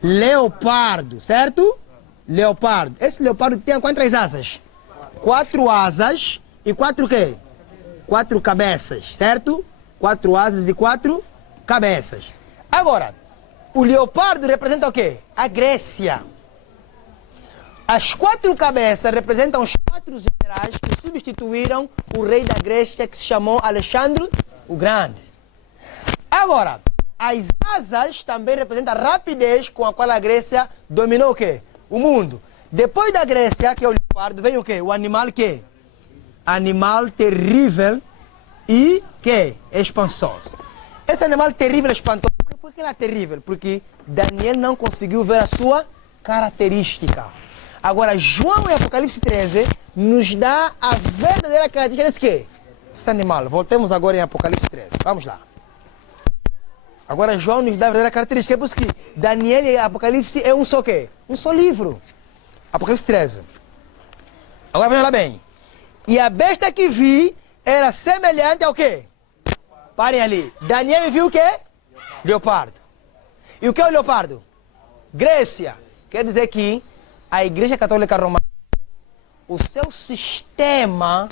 Leopardo, certo? Leopardo. Esse leopardo tem quantas asas? 4 asas e 4 o quê? 4 cabeças, certo? 4 asas e 4 cabeças. Agora, o leopardo representa o quê? A Grécia. As 4 cabeças representam os 4 generais que substituíram o rei da Grécia, que se chamou Alexandre o Grande. Agora, as asas também representam a rapidez com a qual a Grécia dominou o quê? O mundo. Depois da Grécia, que é o leopardo, vem o quê? O animal que? Animal terrível e que? Expansoso. Esse animal terrível e espantoso, por que ele é terrível? Porque Daniel não conseguiu ver a sua característica. Agora, João em Apocalipse 13 nos dá a verdadeira característica desse quê? Esse animal. Voltemos agora em Apocalipse 13. Vamos lá. Agora João nos dá a verdadeira característica. É por isso que Daniel e Apocalipse é um só quê? Um só livro. Apocalipse 13. Agora veja lá bem. E a besta que vi era semelhante ao quê? Parem ali. Daniel viu o quê? Leopardo. E o que é o leopardo? Grécia. Quer dizer que a Igreja Católica Romana, o seu sistema,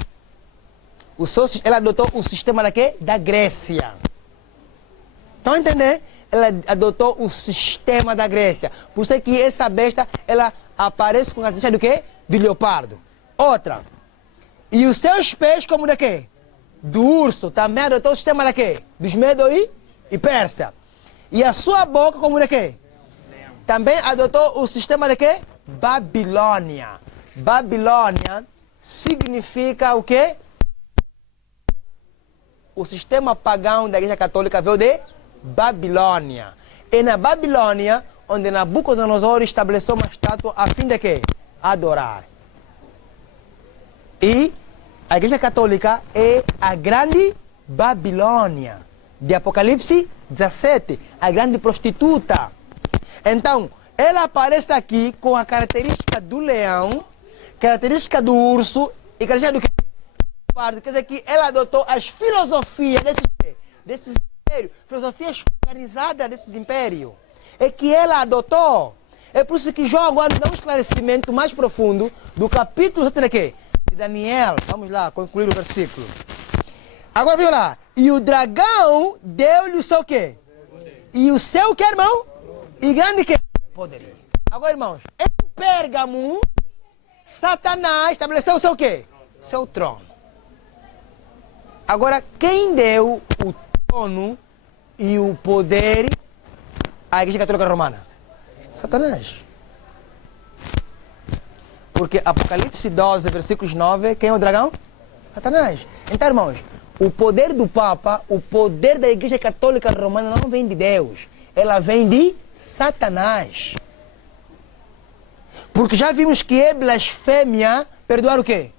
ela adotou o sistema da quê? Da Grécia. Estão entendendo? Ela adotou o sistema da Grécia. Por isso é que essa besta, ela aparece com a característica do quê? Do leopardo. Outra. E os seus pés como da quê? Do urso. Também adotou o sistema da quê? Dos medos e persa. E a sua boca como da quê? Também adotou o sistema de quê? Babilônia. Babilônia significa o quê? O sistema pagão da Igreja Católica veio de Babilônia. E na Babilônia, onde Nabucodonosor estabeleceu uma estátua a fim de quê? Adorar. E a Igreja Católica é a grande Babilônia. De Apocalipse 17, a grande prostituta. Então, ela aparece aqui com a característica do leão, característica do urso e característica do quê? parte, quer dizer que ela adotou as filosofias desses impérios, filosofias organizadas desses impérios. É que ela adotou. É por isso que João agora dá um esclarecimento mais profundo do capítulo de quê? De Daniel. Vamos lá, concluir o versículo. Agora, viu lá. E o dragão deu-lhe o seu quê? E o seu quê, irmão? E grande quê? Poderia. Agora, irmãos, em Pérgamo, Satanás estabeleceu o seu quê? Seu trono. Agora, quem deu o trono e o poder à Igreja Católica Romana? Satanás. Porque Apocalipse 12, versículos 9, quem é o dragão? Satanás. Então, irmãos, o poder do Papa, o poder da Igreja Católica Romana não vem de Deus. Ela vem de Satanás. Porque já vimos que é blasfêmia perdoar o quê?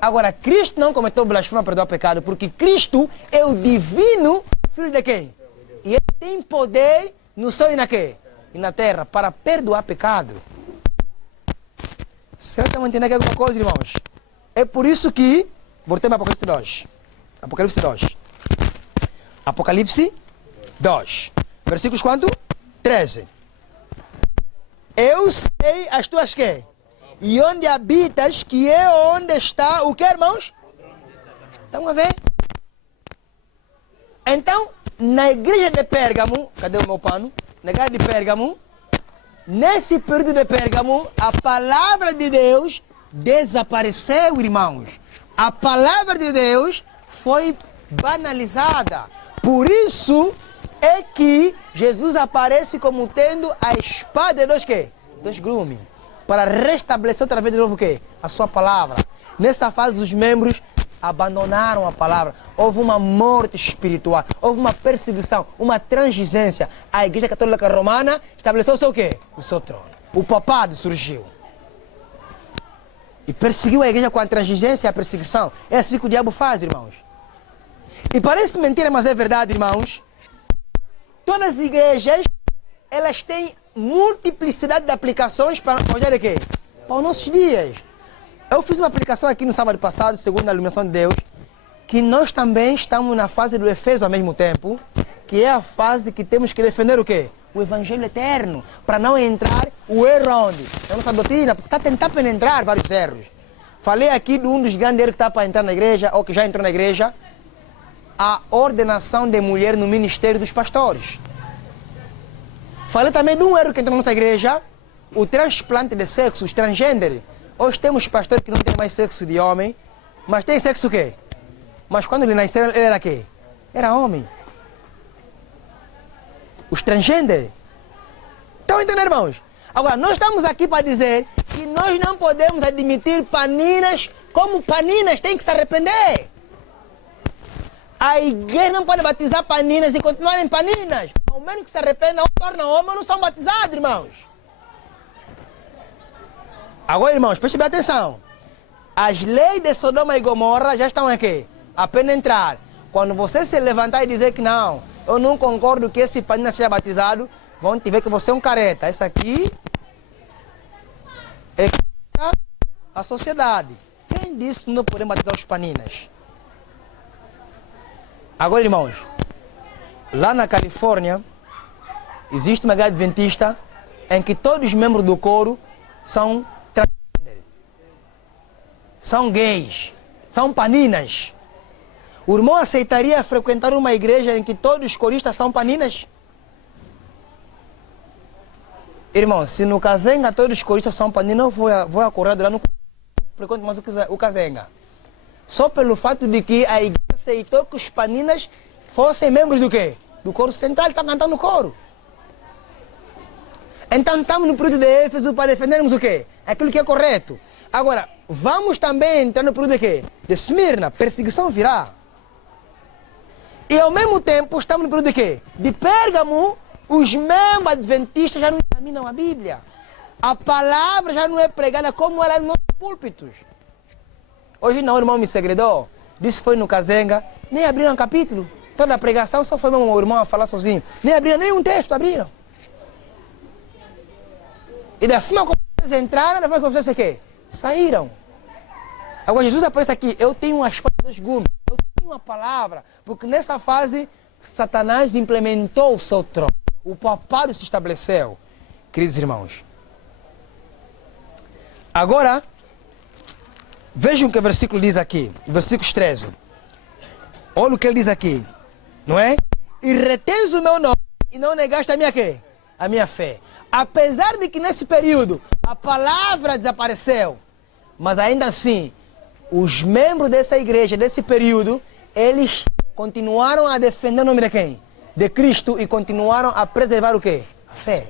Agora, Cristo não cometeu blasfêmia para perdoar o pecado, porque Cristo é o divino Filho de quem? E ele tem poder no céu e na quê? E na terra, para perdoar pecado. Será que estamos entendendo aqui alguma coisa, irmãos? É por isso que... Voltemos para Apocalipse 2. Apocalipse 2. Apocalipse 2. Versículos quanto? 13. Eu sei as tuas quê? E onde habitas, que é onde está o que, irmãos? Estão a ver? Então, na igreja de Pérgamo, cadê o meu pano? Na igreja de Pérgamo, nesse período de Pérgamo, a palavra de Deus desapareceu, irmãos. A palavra de Deus foi banalizada. Por isso é que Jesus aparece como tendo a espada de dois quê? Dois gumes. Para restabelecer outra vez de novo o quê? A sua palavra. Nessa fase, os membros abandonaram a palavra. Houve uma morte espiritual. Houve uma perseguição, uma transigência. A Igreja Católica Romana estabeleceu o seu quê? O seu trono. O papado surgiu. E perseguiu a igreja com a transigência e a perseguição. É assim que o diabo faz, irmãos. E parece mentira, mas é verdade, irmãos. Todas as igrejas, elas têm multiplicidade de aplicações para o quê? Para os nossos dias. Eu fiz uma aplicação aqui no sábado passado, segundo a iluminação de Deus, que nós também estamos na fase do Efésio ao mesmo tempo, que é a fase que temos que defender o quê? O Evangelho eterno, para não entrar o erro onde? Na nossa doutrina, porque está tentando penetrar vários erros. Falei aqui de um dos grandes erros que está para entrar na igreja, ou que já entrou na igreja, a ordenação de mulher no ministério dos pastores. Falei também de um erro que entrou na nossa igreja, o transplante de sexo, os transgênero. Hoje temos pastores que não têm mais sexo de homem, mas tem sexo o quê? Mas quando ele nasceu, ele era quê? Era homem. Os transgênero. Estão entendendo, irmãos? Agora, nós estamos aqui para dizer que nós não podemos admitir paninas como paninas, tem que se arrepender. A igreja não pode batizar paninas e continuarem paninas. Ao menos que se arrependam, tornam homem, não são batizados, irmãos. Agora, irmãos, prestem bem atenção. As leis de Sodoma e Gomorra já estão aqui, a penetrar. Quando você se levantar e dizer que não, eu não concordo que esse panina seja batizado, vão te ver que você é um careta. Esse aqui é a sociedade. Quem disse que não podemos batizar os paninas? Agora, irmãos, lá na Califórnia, existe uma igreja adventista em que todos os membros do coro são transgênero, são gays, são paninas. O irmão aceitaria frequentar uma igreja em que todos os coristas são paninas? Irmão, se no Kazenga todos os coristas são paninas, eu vou acordar lá no frequento mais o Kazenga. Só pelo fato de que a igreja aceitou que os paninas fossem membros do quê? Do coro central, está cantando no coro. Então estamos no período de Éfeso para defendermos o quê? Aquilo que é correto. Agora, vamos também entrar no período de quê? De Esmirna, perseguição virá. E ao mesmo tempo estamos no período de quê? De Pérgamo, os membros adventistas já não examinam a Bíblia. A palavra já não é pregada como ela é nos nossos púlpitos. Hoje não, o irmão me segredou. Disse que foi no Kazenga, nem abriram um capítulo. Toda a pregação só foi meu irmão a falar sozinho. Nem abriram nenhum texto, abriram. E da forma como vocês entraram, da forma como vocês o quê? Saíram. Agora Jesus aparece aqui, eu tenho uma espada 2 gumes. Eu tenho uma palavra, porque nessa fase Satanás implementou o seu trono. O papado se estabeleceu, queridos irmãos. Agora, vejam o que o versículo diz aqui, versículo 13. Olha o que ele diz aqui, não é? E retens o meu nome e não negaste a minha quê? A minha fé. Apesar de que nesse período a palavra desapareceu, mas ainda assim, os membros dessa igreja, desse período, eles continuaram a defender o nome de quem? De Cristo, e continuaram a preservar o quê? A fé.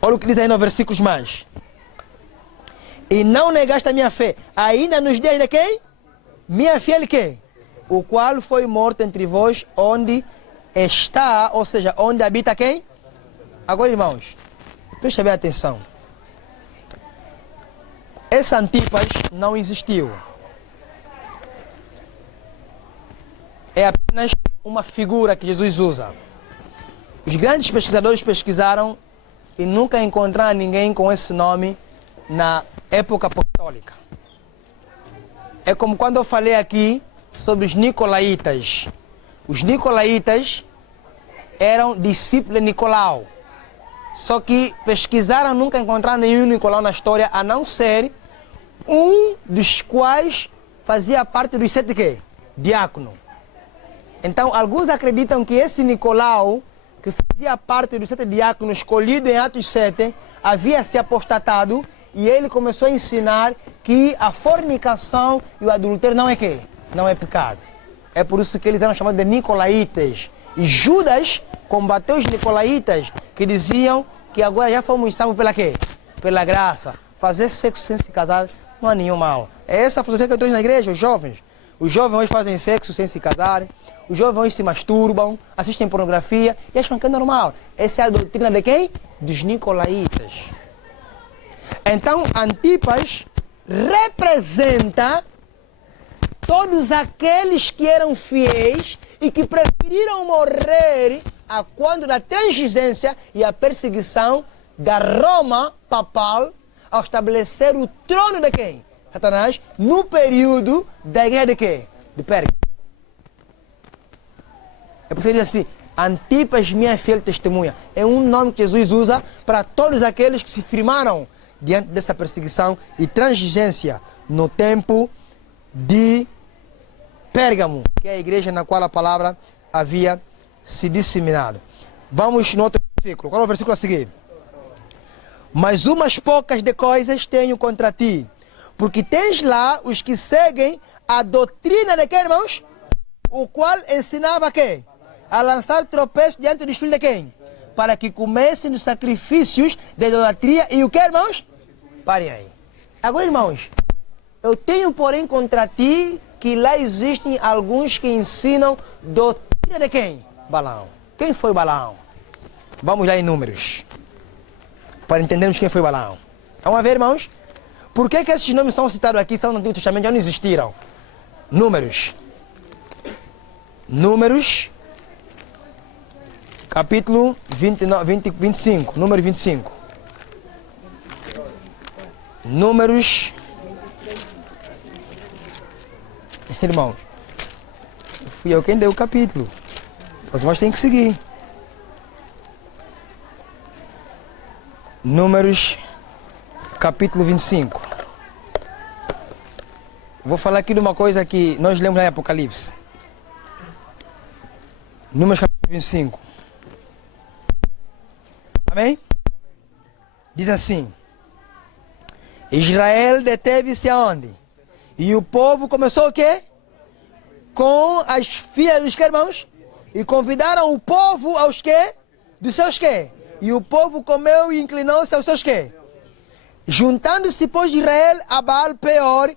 Olha o que diz aí no versículos mais. E não negaste a minha fé, ainda nos dias de quem? Minha fiel quem? O qual foi morto entre vós, onde está, ou seja, onde habita quem? Agora, irmãos, presta bem atenção. Esse Antipas não existiu. É apenas uma figura que Jesus usa. Os grandes pesquisadores pesquisaram e nunca encontraram ninguém com esse nome na época apostólica. É como quando eu falei aqui sobre os Nicolaitas. Os Nicolaitas eram discípulos de Nicolau. Só que pesquisaram, nunca encontraram nenhum Nicolau na história, a não ser um dos quais fazia parte dos 7 quê? Diáconos. Então, alguns acreditam que esse Nicolau, que fazia parte dos 7 diáconos escolhido em Atos 7, havia se apostatado e ele começou a ensinar que a fornicação e o adultério não é quê? Não é pecado. É por isso que eles eram chamados de Nicolaitas. E Judas combateu os Nicolaitas, que diziam que agora já fomos salvos pela quê? Pela graça. Fazer sexo sem se casar não há nenhum mal. É essa a filosofia que eu trouxe na igreja, os jovens. Os jovens hoje fazem sexo sem se casar. Os jovens hoje se masturbam, assistem pornografia e acham que é normal. Essa é a doutrina de quem? Dos Nicolaitas. Então, Antipas representa todos aqueles que eram fiéis e que preferiram morrer a quando da transigência e a perseguição da Roma papal ao estabelecer o trono de quem? Satanás, no período da guerra de quê? De Pérgamo. É por isso que ele diz assim, Antipas, minha fiel testemunha. É um nome que Jesus usa para todos aqueles que se firmaram diante dessa perseguição e transigência no tempo de Pérgamo, que é a igreja na qual a palavra havia se disseminado. Vamos no outro versículo. Qual é o versículo a seguir? Mas umas poucas de coisas tenho contra ti, porque tens lá os que seguem a doutrina de quem, irmãos? O qual ensinava quem? A lançar tropeços diante dos filhos de quem? Para que comecem os sacrifícios de idolatria e o que, irmãos? Parem aí. Agora, irmãos, eu tenho, porém, contra ti que lá existem alguns que ensinam doutrina de quem? Balaão. Quem foi Balaão? Vamos lá em Números, para entendermos quem foi Balaão. Vamos ver, irmãos? Por que esses nomes são citados aqui, são no Antigo Testamento, já não existiram? Números. Números, capítulo 25, número 25. Números, irmãos, fui eu quem deu o capítulo. Os irmãos têm que seguir. Números, capítulo 25. Vou falar aqui de uma coisa que nós lemos lá em Apocalipse. Números, capítulo 25. Amém? Diz assim: Israel deteve-se aonde? E o povo começou o quê? Com as filhas dos que, irmãos? E convidaram o povo aos quê? Dos seus quê? E o povo comeu e inclinou-se aos seus quê? Juntando-se, pois, Israel a Baal Peor,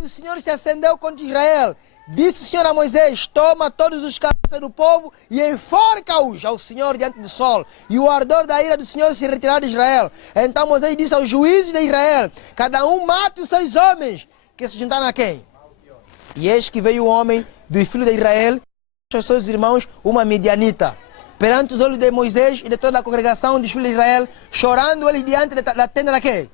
o Senhor se acendeu contra Israel. Disse o Senhor a Moisés: toma todos os cabeças do povo e enforca-os ao Senhor diante do sol. E o ardor da ira do Senhor se retirará de Israel. Então Moisés disse aos juízes de Israel: cada um mate os seus homens que se juntaram a quem? E eis que veio o homem dos filhos de Israel, aos seus irmãos, uma midianita. Perante os olhos de Moisés e de toda a congregação dos filhos de Israel, chorando eles diante da tenda da quê?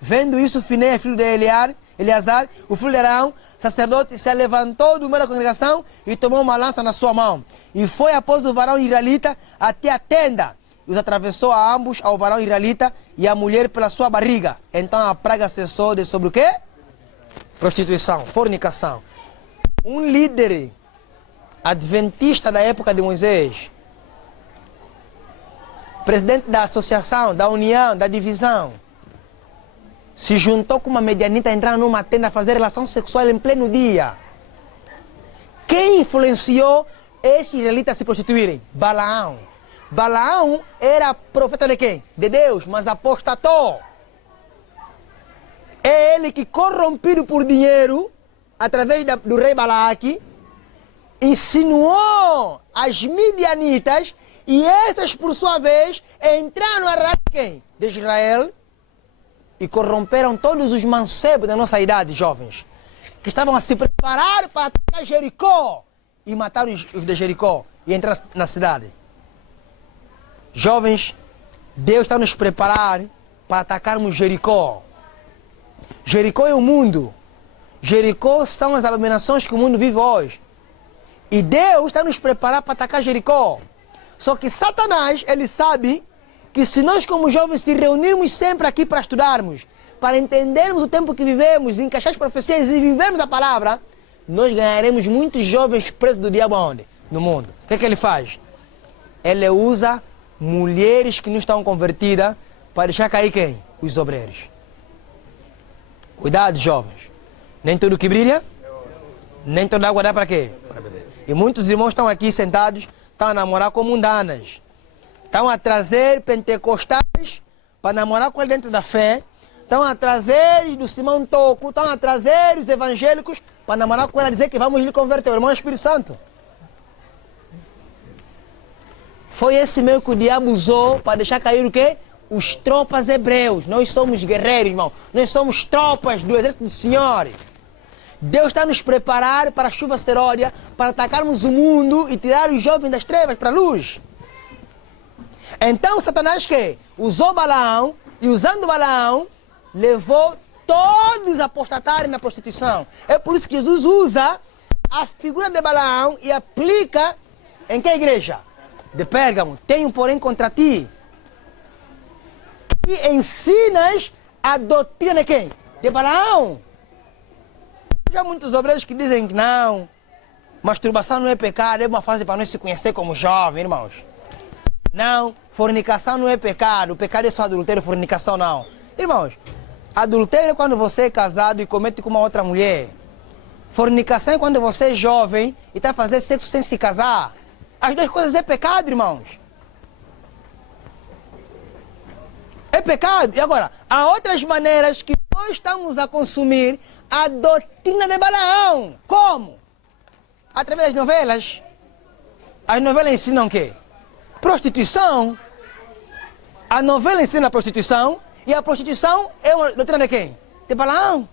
Vendo isso, Finéias, filho de Elear, Eleazar, o filho de Arão, sacerdote, se levantou do meio da congregação e tomou uma lança na sua mão. E foi após o varão israelita até a tenda. E os atravessou a ambos, ao varão israelita e à mulher pela sua barriga. Então a praga cessou de sobre o quê? Prostituição, fornicação. Um líder adventista da época de Moisés, presidente da associação, da união, da divisão, se juntou com uma medianita, entraram numa tenda a fazer relação sexual em pleno dia. Quem influenciou estes israelitas a se prostituírem? Balaão. Balaão era profeta de quem? De Deus, mas apostatou. É ele que, corrompido por dinheiro, através do rei Balaque, insinuou as midianitas e essas, por sua vez, entraram na raça de quem? De Israel e corromperam todos os mancebos da nossa idade, jovens, que estavam a se preparar para atacar Jericó e matar os de Jericó e entrar na cidade. Jovens, Deus está nos preparar para atacarmos Jericó. Jericó é o mundo. Jericó são as abominações que o mundo vive hoje. E Deus está nos preparar para atacar Jericó. Só que Satanás, ele sabe que se nós como jovens se reunirmos sempre aqui para estudarmos, para entendermos o tempo que vivemos, encaixar as profecias e vivermos a palavra, nós ganharemos muitos jovens presos do diabo aonde? No mundo. O que é que ele faz? Ele usa mulheres que não estão convertidas para deixar cair quem? Os obreiros. Cuidado, jovens. Nem tudo que brilha, nem toda água dá para quê? Para beber. E muitos irmãos estão aqui sentados, estão a namorar com mundanas. Estão a trazer pentecostais para namorar com ele dentro da fé. Estão a trazer do Simão Toco, estão a trazer os evangélicos para namorar com ele, dizer que vamos lhe converter. O irmão Espírito Santo. Foi esse meio que o diabo usou para deixar cair o quê? Os tropas hebreus. Nós somos guerreiros, irmão. Nós somos tropas do exército do Senhor. Deus está nos preparar para a chuva seródia, para atacarmos o mundo e tirar os jovens das trevas para a luz. Então Satanás que usou Balaão e usando Balaão, levou todos a apostatarem na prostituição. É por isso que Jesus usa a figura de Balaão e aplica em que igreja? De Pérgamo. Tenho porém contra ti. E ensinas a doutrina de quem? De Balaão. Já muitos obreiros que dizem que não, masturbação não é pecado, é uma fase para nós se conhecer como jovem, irmãos. Não, fornicação não é pecado, o pecado é só adultério, fornicação não. Irmãos, adultério é quando você é casado e comete com uma outra mulher. Fornicação é quando você é jovem e está fazendo sexo sem se casar. As duas coisas é pecado, irmãos. É pecado. E agora, há outras maneiras que nós estamos a consumir a doutrina de Balaão. Como? Através das novelas. As novelas ensinam o quê? Prostituição. A novela ensina a prostituição e a prostituição é uma doutrina de quem? De Balaão.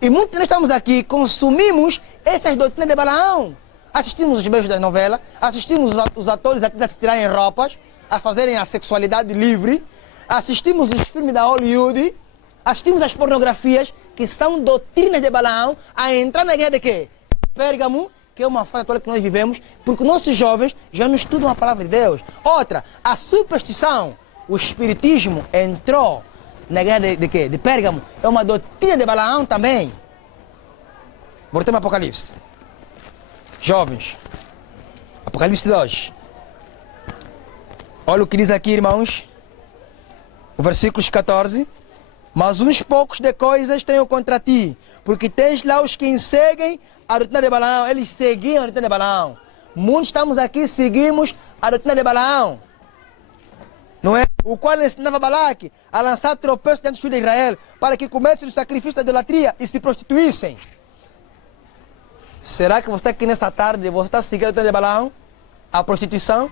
E muitos nós estamos aqui, consumimos essas doutrinas de Balaão. Assistimos os beijos da novela, assistimos os atores a se tirarem roupas, a fazerem a sexualidade livre, assistimos os filmes da Hollywood, assistimos as pornografias, que são doutrinas de Balaão, a entrar na guerra de quê? Pérgamo, que é uma fase atual que nós vivemos, porque nossos jovens já não estudam a palavra de Deus. Outra, a superstição, o espiritismo entrou na guerra de quê? De Pérgamo, é uma doutrina de Balaão também. Voltemos ao Apocalipse. Jovens, Apocalipse 2. Olha o que diz aqui, irmãos. O versículo 14. Mas uns poucos de coisas tenho contra ti, porque tens lá os que seguem a doutrina de Balaão. Eles seguiam a doutrina de Balaão. Muitos estamos aqui, seguimos a doutrina de Balaão. Não é? O qual ensinava Balaque a lançar tropeços diante dos filhos de Israel, para que comessem o sacrifício da idolatria e se prostituíssem. Será que você aqui nesta tarde, você está seguindo a doutrina de Balaão? A prostituição?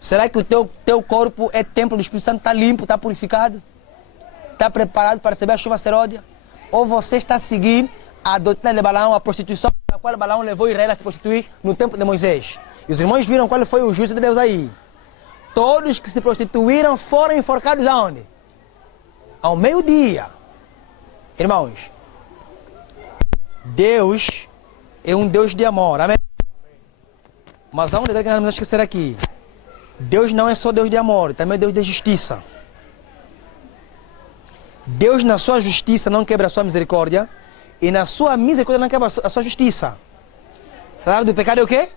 Será que o teu corpo é templo do Espírito Santo, está limpo, está purificado? Está preparado para receber a chuva seródia? Ou você está seguindo a doutrina de Balaão, a prostituição, a qual Balaão levou Israel a se prostituir no tempo de Moisés? E os irmãos viram qual foi o juízo de Deus aí. Todos que se prostituíram foram enforcados aonde? Ao meio-dia. Irmãos, Deus é um Deus de amor, amém? Mas há um detalhe que nós não vamos esquecer aqui. Deus não é só Deus de amor, também é Deus de justiça. Deus na sua justiça não quebra a sua misericórdia, e na sua misericórdia não quebra a sua justiça. O salário do pecado é o quê?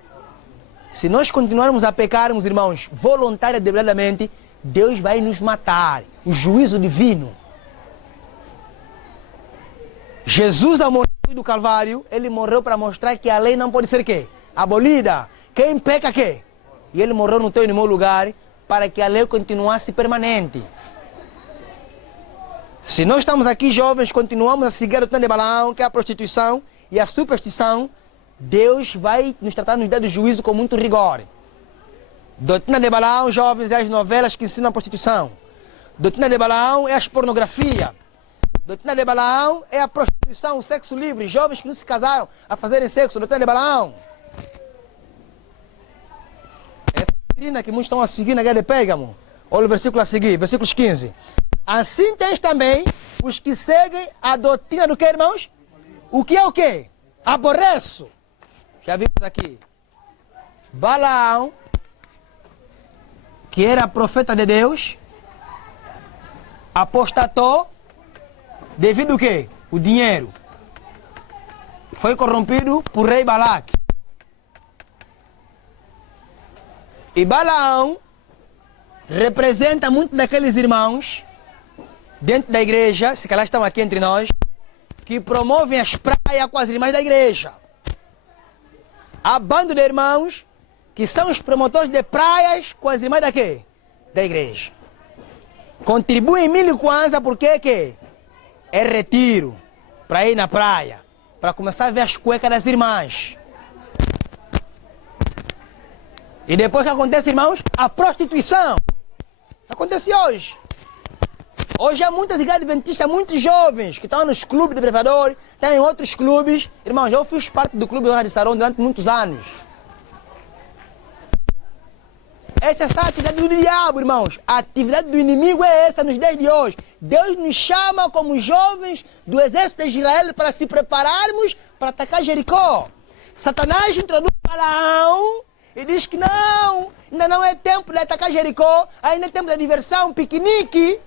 Se nós continuarmos a pecarmos, irmãos, voluntária e deliberadamente, Deus vai nos matar. O juízo divino. Jesus, ao morrer do Calvário, ele morreu para mostrar que a lei não pode ser quê? Abolida. Quem peca quê? E ele morreu no teu e no meu lugar para que a lei continuasse permanente. Se nós estamos aqui jovens, continuamos a seguir o tanto de Balaão, que é a prostituição e a superstição, Deus vai nos tratar nos dias do juízo com muito rigor. Doutrina de Balaão, jovens, é as novelas que ensinam a prostituição. Doutrina de Balaão é a pornografia. Doutrina de Balaão é a prostituição, o sexo livre. Jovens que não se casaram a fazerem sexo. Doutrina de Balaão. Essa doutrina que muitos estão a seguir na guerra de Pérgamo. Olha o versículo a seguir, versículos 15. Assim tens também os que seguem a doutrina do que, irmãos? O que é o quê? Aborreço. Já vimos aqui. Balaão, que era profeta de Deus, apostatou devido ao quê? O dinheiro. Foi corrompido por rei Balaque. E Balaão representa muito daqueles irmãos dentro da igreja, se calhar estão aqui entre nós, que promovem as praias com as irmãs da igreja. Há bando de irmãos que são os promotores de praias com as irmãs da quê? Da igreja. Contribuem 1000 kwanza porque quê? É retiro para ir na praia, para começar a ver as cuecas das irmãs. E depois que acontece, irmãos? A prostituição. Acontece hoje. Hoje há muitas igrejas adventistas, muitos jovens que estão nos clubes de prevadores, estão em outros clubes. Irmãos, eu fiz parte do clube de Sarão durante muitos anos. Essa é a atividade do diabo, irmãos. A atividade do inimigo é essa nos dias de hoje. Deus nos chama como jovens do exército de Israel para se prepararmos para atacar Jericó. Satanás introduz Balaão e diz que não, ainda não é tempo de atacar Jericó, ainda é tempo de diversão, piquenique,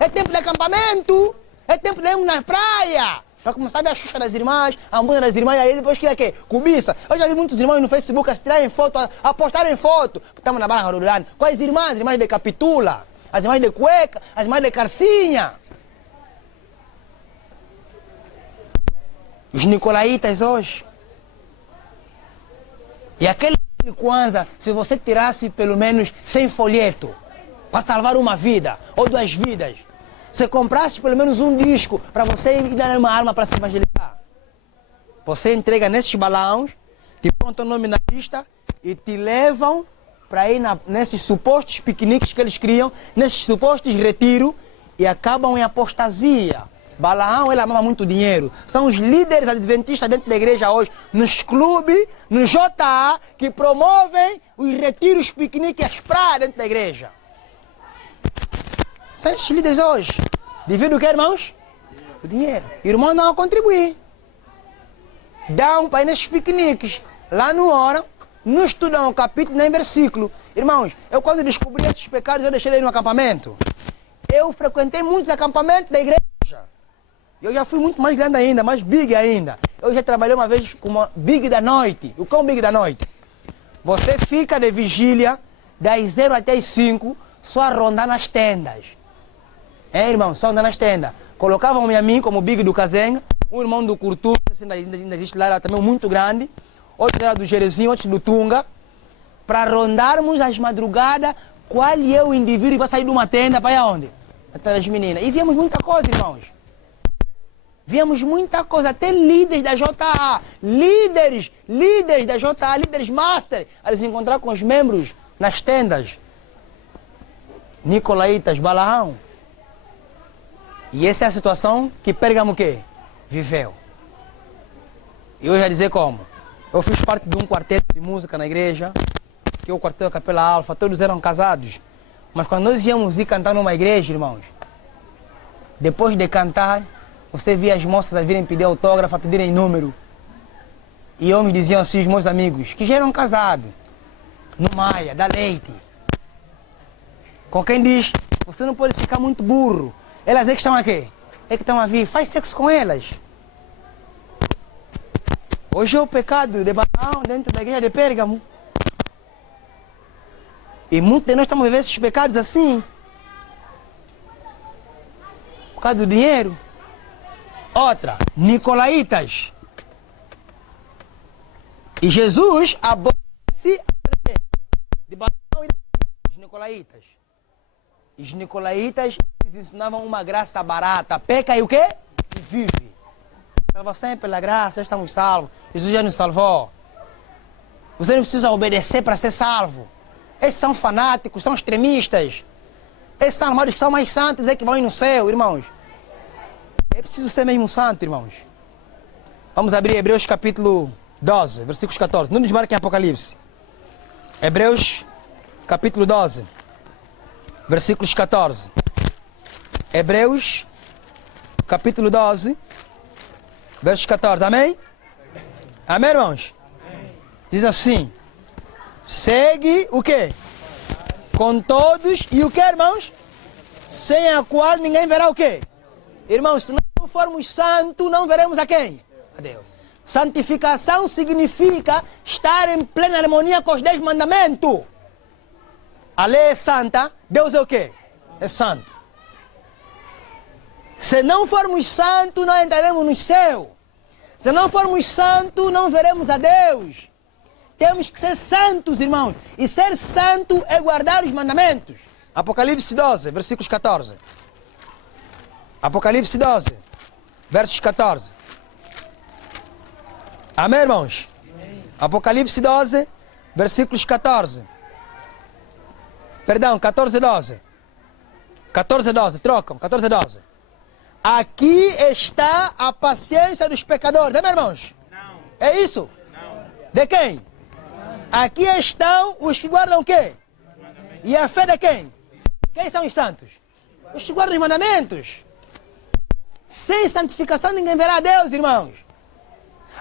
é tempo de acampamento, é tempo de irmos na praia. Para começar a ver a xuxa das irmãs, a música das irmãs, aí depois que é que? Cobiça. Eu já vi muitos irmãos no Facebook a se tirarem foto, a postarem foto. Estamos na Barra Rural. Com as irmãs de Capitula, as irmãs de Cueca, as irmãs de Carcinha. Os Nicolaitas hoje. E aquele Kwanza, se você tirasse pelo menos 100 folhetos para salvar uma vida ou 2 vidas, se comprasse pelo menos um disco para você ir dar uma arma para se evangelizar, você entrega nesses balões, te põe o nome na lista e te levam para ir nesses supostos piqueniques que eles criam, nesses supostos retiros, e acabam em apostasia. Balaão, ele amava muito dinheiro. São os líderes adventistas dentro da igreja hoje, nos clubes, no JA, que promovem os retiros, piqueniques e as praias dentro da igreja. São esses líderes hoje. Devido o que, irmãos? O dinheiro. Irmãos não contribuem. Dão para ir nesses piqueniques. Lá não oram, não estudam o capítulo nem versículo. Irmãos, eu quando descobri esses pecados, eu deixei ele no acampamento. Eu frequentei muitos acampamentos da igreja. Eu já fui muito mais grande ainda, mais big ainda. Eu já trabalhei uma vez com uma big da noite. O quão big da noite? Você fica de vigília das 0 até as 5, só a rondar nas tendas. É, irmão, só andar nas tendas. Colocavam-me a mim como big do Kazenga, um irmão do Curtu, ainda existe lá, era também muito grande, outro era do Jerezinho, outro do Tunga, para rondarmos as madrugadas, qual é o indivíduo que vai sair de uma tenda para ir aonde? Até as meninas. E víamos muita coisa, irmãos. Víamos muita coisa, até líderes da JA, líderes da JA, líderes master, a se encontrar com os membros nas tendas. Nicolaitas, Balaão. E essa é a situação que Pérgamo o quê? Viveu. E eu já dizer como. Eu fiz parte de um quarteto de música na igreja, que é o quarteto Capela Alfa, todos eram casados. Mas quando nós íamos ir cantar numa igreja, irmãos, depois de cantar, Você via as moças a virem pedir autógrafo, a pedirem número. E homens diziam assim, os meus amigos, que já eram casados, no Maia, da Leite. Com quem diz, você não pode ficar muito burro. Elas é que estão aqui, é que estão a vir, faz sexo com elas. Hoje é o pecado de Balaão dentro da igreja de Pérgamo. E muitos de nós estamos vivendo esses pecados assim. Por causa do dinheiro. Outra, Nicolaitas. E Jesus aborrece de Balaão e dos Nicolaitas. E os Nicolaitas eles ensinavam uma graça barata. Peca e o quê? E vive. Salvação é pela graça, estamos salvos. Jesus já nos salvou. Você não precisa obedecer para ser salvo. Esses são fanáticos, são extremistas. Esses são armados que são mais santos, é que vão ir no céu, irmãos. É preciso ser mesmo santo, irmãos. Vamos abrir Hebreus capítulo 12, versículos 14. Não nos marquem Apocalipse. Hebreus capítulo 12, versículos 14. Hebreus capítulo 12, versos 14. Amém? Amém, irmãos? Amém. Diz assim. Segue o quê? Com todos e o quê, irmãos? Sem a qual ninguém verá o quê? Irmãos, se não formos santos, não veremos a quem? A Deus. Santificação significa estar em plena harmonia com os 10 mandamentos. A lei é santa, Deus é o quê? É santo. Se não formos santos, não entraremos no céu. Se não formos santos, não veremos a Deus. Temos que ser santos, irmãos. E ser santo é guardar os mandamentos. Apocalipse 12, versículos 14. Apocalipse 12, versos 14. Amém, irmãos? Amém. Apocalipse 12, versículos 14. Perdão, 14 e 12. 14 e 12, trocam, 14 e 12. Aqui está a paciência dos pecadores. Amém, irmãos? Não. É isso? Não. De quem? Aqui estão os que guardam o quê? E a fé de quem? Quem são os santos? Os que guardam os mandamentos. Sem santificação ninguém verá a Deus, irmãos.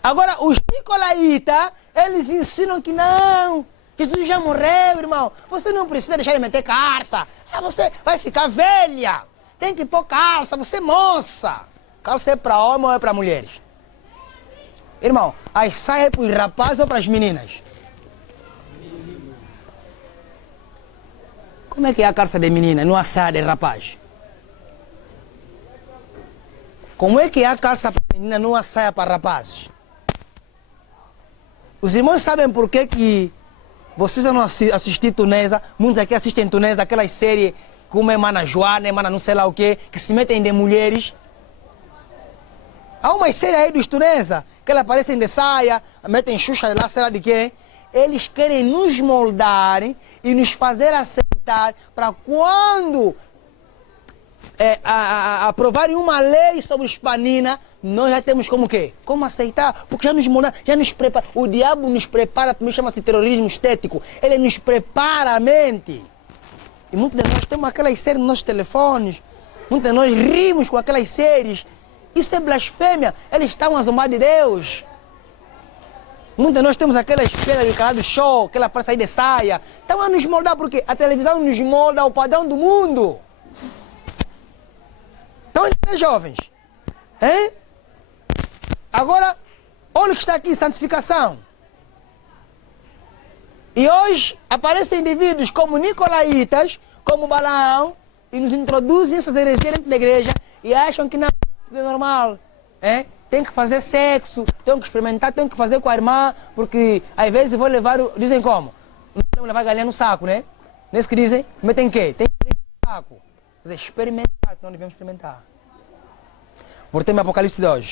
Agora, os nicolaítas, eles ensinam que não. Jesus já morreu, irmão. Você não precisa deixar de meter calça. Você vai ficar velha. Tem que pôr calça, você é moça. Calça é para homem ou é para mulheres? Irmão, as saias é para os rapazes ou para as meninas? Como é que é a calça de menina, não a saia de rapaz? Como é que é a calça para menina, não a saia para rapazes? Os irmãos sabem por que vocês não assistem Tunesa, muitos aqui assistem Tunesa, aquelas séries como é Mana Joana, Mana não sei lá o que se metem de mulheres. Há uma série aí dos Tunesa, que elas aparecem de saia, metem Xuxa lá, sei lá de quê. Eles querem nos moldar e nos fazer aceitar para quando aprovarem uma lei sobre espanina, nós já temos como o quê? Como aceitar? Porque já nos moldaram, já nos prepara. O diabo nos prepara, para mim chama-se terrorismo estético. Ele nos prepara a mente. E muitos de nós temos aquelas séries nos nossos telefones, muitos de nós rimos com aquelas séries. Isso é blasfêmia, eles estão a zombar de Deus. Muitos de nós temos aquelas pedras do canal do show, aquela para sair de saia. Estão a nos moldar porque a televisão nos molda ao padrão do mundo. Então, jovens, hein? Agora, olha o que está aqui, santificação. E hoje aparecem indivíduos como Nicolaitas, como Balaão, e nos introduzem essas heresias dentro da igreja e acham que não, tudo é normal. Hein? Tem que fazer sexo, tem que experimentar, tem que fazer com a irmã, porque às vezes vou levar, dizem como? Não podemos levar galinha no saco, né? Não é isso que dizem? Metem quê? Tem que fazer no saco. Quer dizer, experimentar, que não devemos experimentar. Voltemos ao Apocalipse 2.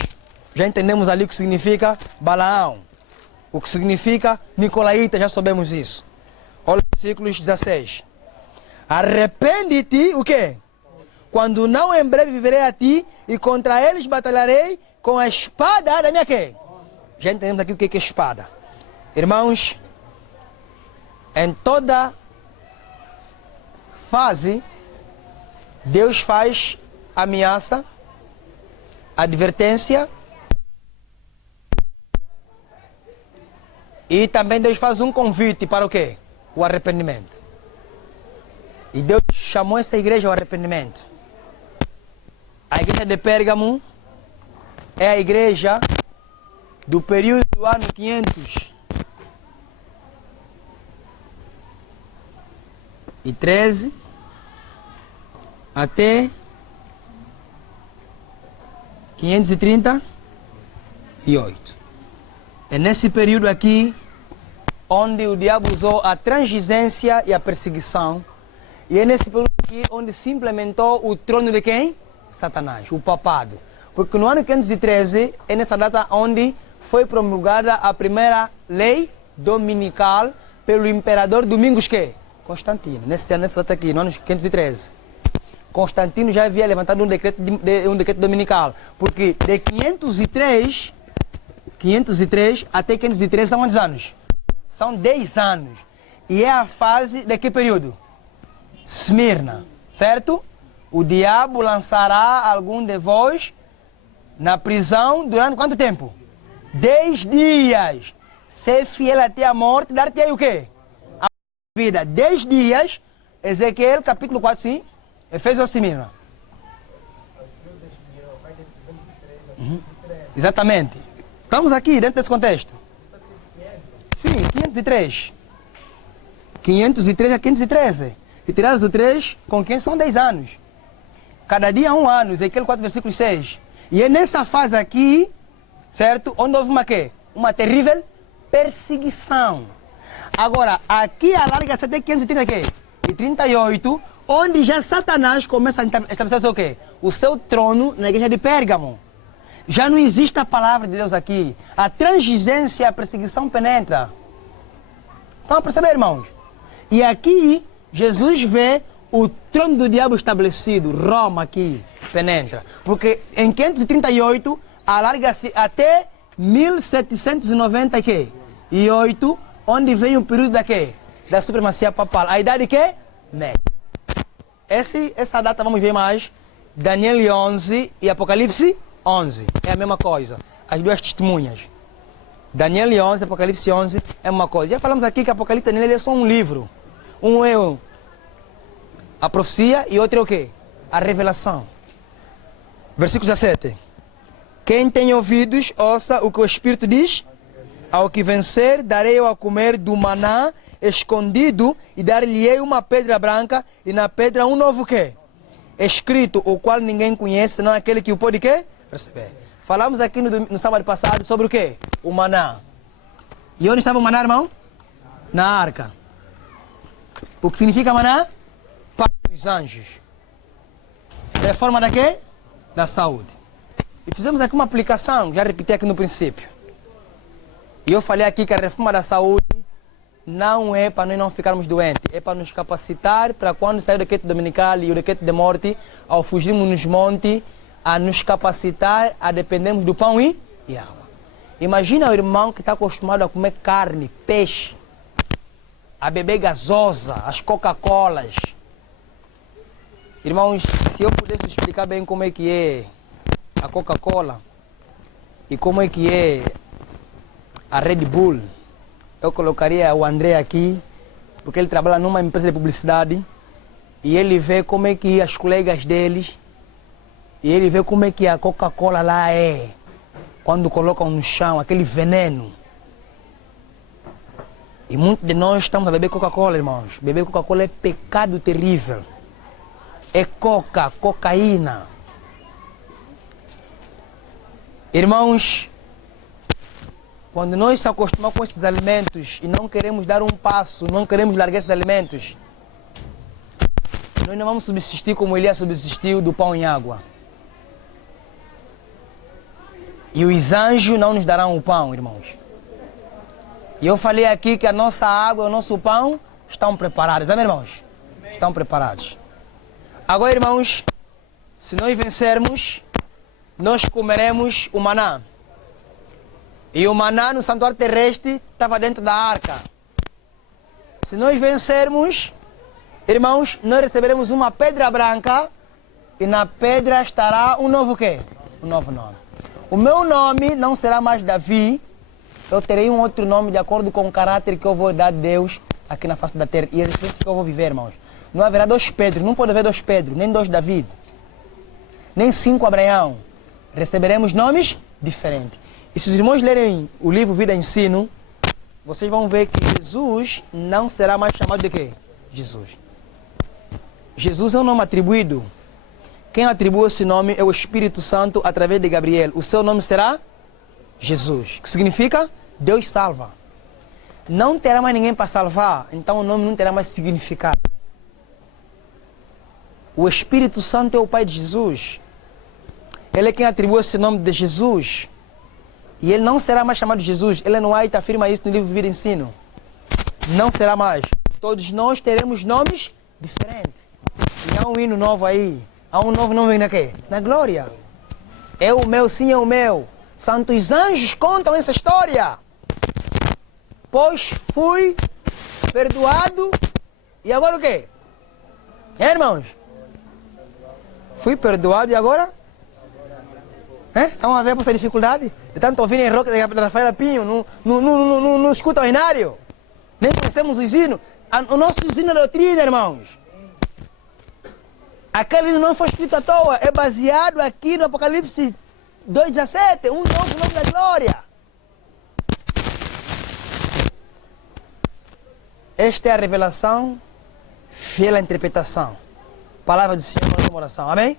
Já entendemos ali o que significa Balaão. O que significa Nicolaíta, já soubemos isso. Olha os versículos 16. Arrepende-te, o quê? Quando não, em breve viverei a ti, e contra eles batalharei com a espada da minha quê? Já entendemos aqui o que é espada. Irmãos, em toda fase, Deus faz ameaça advertência. E também Deus faz um convite para o quê? O arrependimento. E Deus chamou essa igreja ao arrependimento. A igreja de Pérgamo é a igreja do período do ano 513 até 538. É nesse período aqui onde o diabo usou a transigência e a perseguição. E é nesse período aqui onde se implementou o trono de quem? Satanás, o papado. Porque no ano 513 é nessa data onde foi promulgada a primeira lei dominical pelo imperador Domingos que? Constantino. Nessa data aqui, no ano 513. Constantino já havia levantado um decreto dominical. Porque de 503 até 513 são quantos anos? São 10 anos. E é a fase de que período? Esmirna, certo? O diabo lançará algum de vós na prisão durante quanto tempo? 10 dias. Ser fiel até a morte, dar-te aí o quê? A vida. 10 dias. Ezequiel capítulo 4, sim. Efésios ou Esmirna? Exatamente. Estamos aqui dentro desse contexto. Sim, 503. 503 a 513. E tirados o 3, com quem são 10 anos. Cada dia 1 ano. Ezequiel 4, versículo 6. E é nessa fase aqui, certo? Onde houve uma quê? Uma terrível perseguição. Agora, aqui alarga-se até 530 quê? E 38, onde já Satanás começa a estabelecer o seu quê? O seu trono na igreja de Pérgamo. Já não existe a palavra de Deus aqui. A transigência, a perseguição penetra. Estão a perceber, irmãos? E aqui, Jesus vê o trono do diabo estabelecido. Roma aqui penetra. Porque em 538, alarga-se até 1798, onde vem o período da quê? Da supremacia papal. A idade que? Média. Essa data vamos ver mais. Daniel 11 e Apocalipse 11. É a mesma coisa. As duas testemunhas. Daniel 11 e Apocalipse 11 é uma coisa. Já falamos aqui que Apocalipse e Daniel é só um livro. Um é a profecia e outro é o quê? A revelação. Versículo 17. Quem tem ouvidos, ouça o que o Espírito diz. Ao que vencer, darei eu a comer do maná escondido e dar-lhe-ei uma pedra branca e na pedra um novo quê? Escrito, o qual ninguém conhece, senão aquele que o pode quê? Receber. Falamos aqui no sábado passado sobre o quê? O maná. E onde estava o maná, irmão? Na arca. O que significa maná? Para os anjos. Reforma da quê? Da saúde. E fizemos aqui uma aplicação, já repeti aqui no princípio. E eu falei aqui que a reforma da saúde não é para nós não ficarmos doentes, é para nos capacitar para quando sair o decreto dominical e o decreto de morte, ao fugirmos nos montes, a nos capacitar a dependermos do pão e água. Imagina o irmão que está acostumado a comer carne, peixe, a beber gasosa, as Coca-Colas. Irmãos, se eu pudesse explicar bem como é que é a Coca-Cola e como é que é a Red Bull, eu colocaria o André aqui, porque ele trabalha numa empresa de publicidade e ele vê como é que as colegas deles, e ele vê como é que a Coca-Cola lá é, quando colocam no chão aquele veneno. E muitos de nós estamos a beber Coca-Cola, irmãos. Beber Coca-Cola é pecado terrível. É cocaína. Irmãos, quando nós se acostumamos com esses alimentos e não queremos dar um passo, não queremos largar esses alimentos, nós não vamos subsistir como Elias subsistiu do pão e água. E os anjos não nos darão o pão, irmãos. E eu falei aqui que a nossa água e o nosso pão estão preparados. Amém, irmãos? Estão preparados. Agora, irmãos, se nós vencermos, nós comeremos o maná. E o maná no santuário terrestre estava dentro da arca. Se nós vencermos, irmãos, nós receberemos uma pedra branca e na pedra estará um novo quê? um novo nome. O meu nome não será mais Davi, eu terei um outro nome de acordo com o caráter que eu vou dar a Deus aqui na face da terra e as experiências que eu vou viver, irmãos. Não haverá 2 Pedro, não pode haver 2 Pedro, nem 2 David, nem 5 Abraão. Receberemos nomes diferentes. E se os irmãos lerem o livro Vida e Ensino, vocês vão ver que Jesus não será mais chamado de quê? Jesus. Jesus é um nome atribuído. Quem atribui esse nome é o Espírito Santo através de Gabriel. O seu nome será Jesus, que significa Deus salva. Não terá mais ninguém para salvar, então o nome não terá mais significado. O Espírito Santo é o Pai de Jesus. Ele é quem atribui esse nome de Jesus. E ele não será mais chamado Jesus. Ellen White afirma isso no livro Vida e Ensino. Não será mais. Todos nós teremos nomes diferentes. E há um hino novo aí. Há um novo nome na quê? Na glória. É o meu, sim é o meu. Santos anjos contam essa história. Pois fui perdoado. E agora o quê? Irmãos? Fui perdoado e agora? Estão a ver essa dificuldade? De tanto ouvirem rock da Rafaela Pinho, não escutam o hinário. Nem conhecemos os hinos. O nosso hino é doutrina, irmãos. Aquele hino não foi escrito à toa. É baseado aqui no Apocalipse 2,17. Um novo nome da glória. Esta é a revelação, fiel à interpretação. Palavra do Senhor na nossa oração. Amém?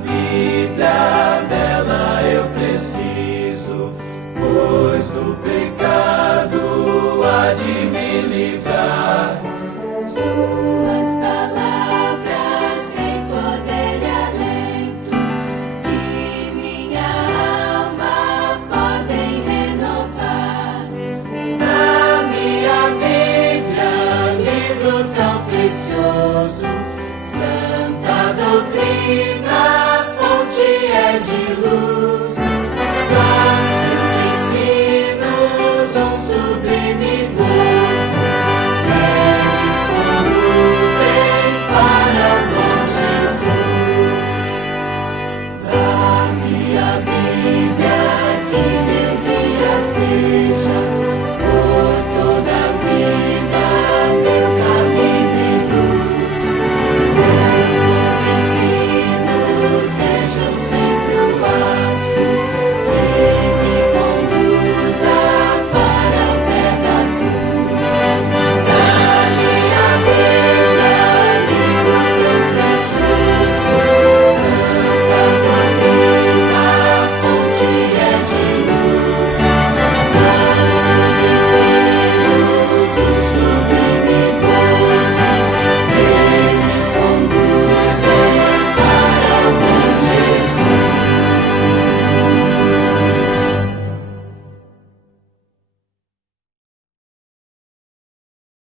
Bíblia, dela eu preciso.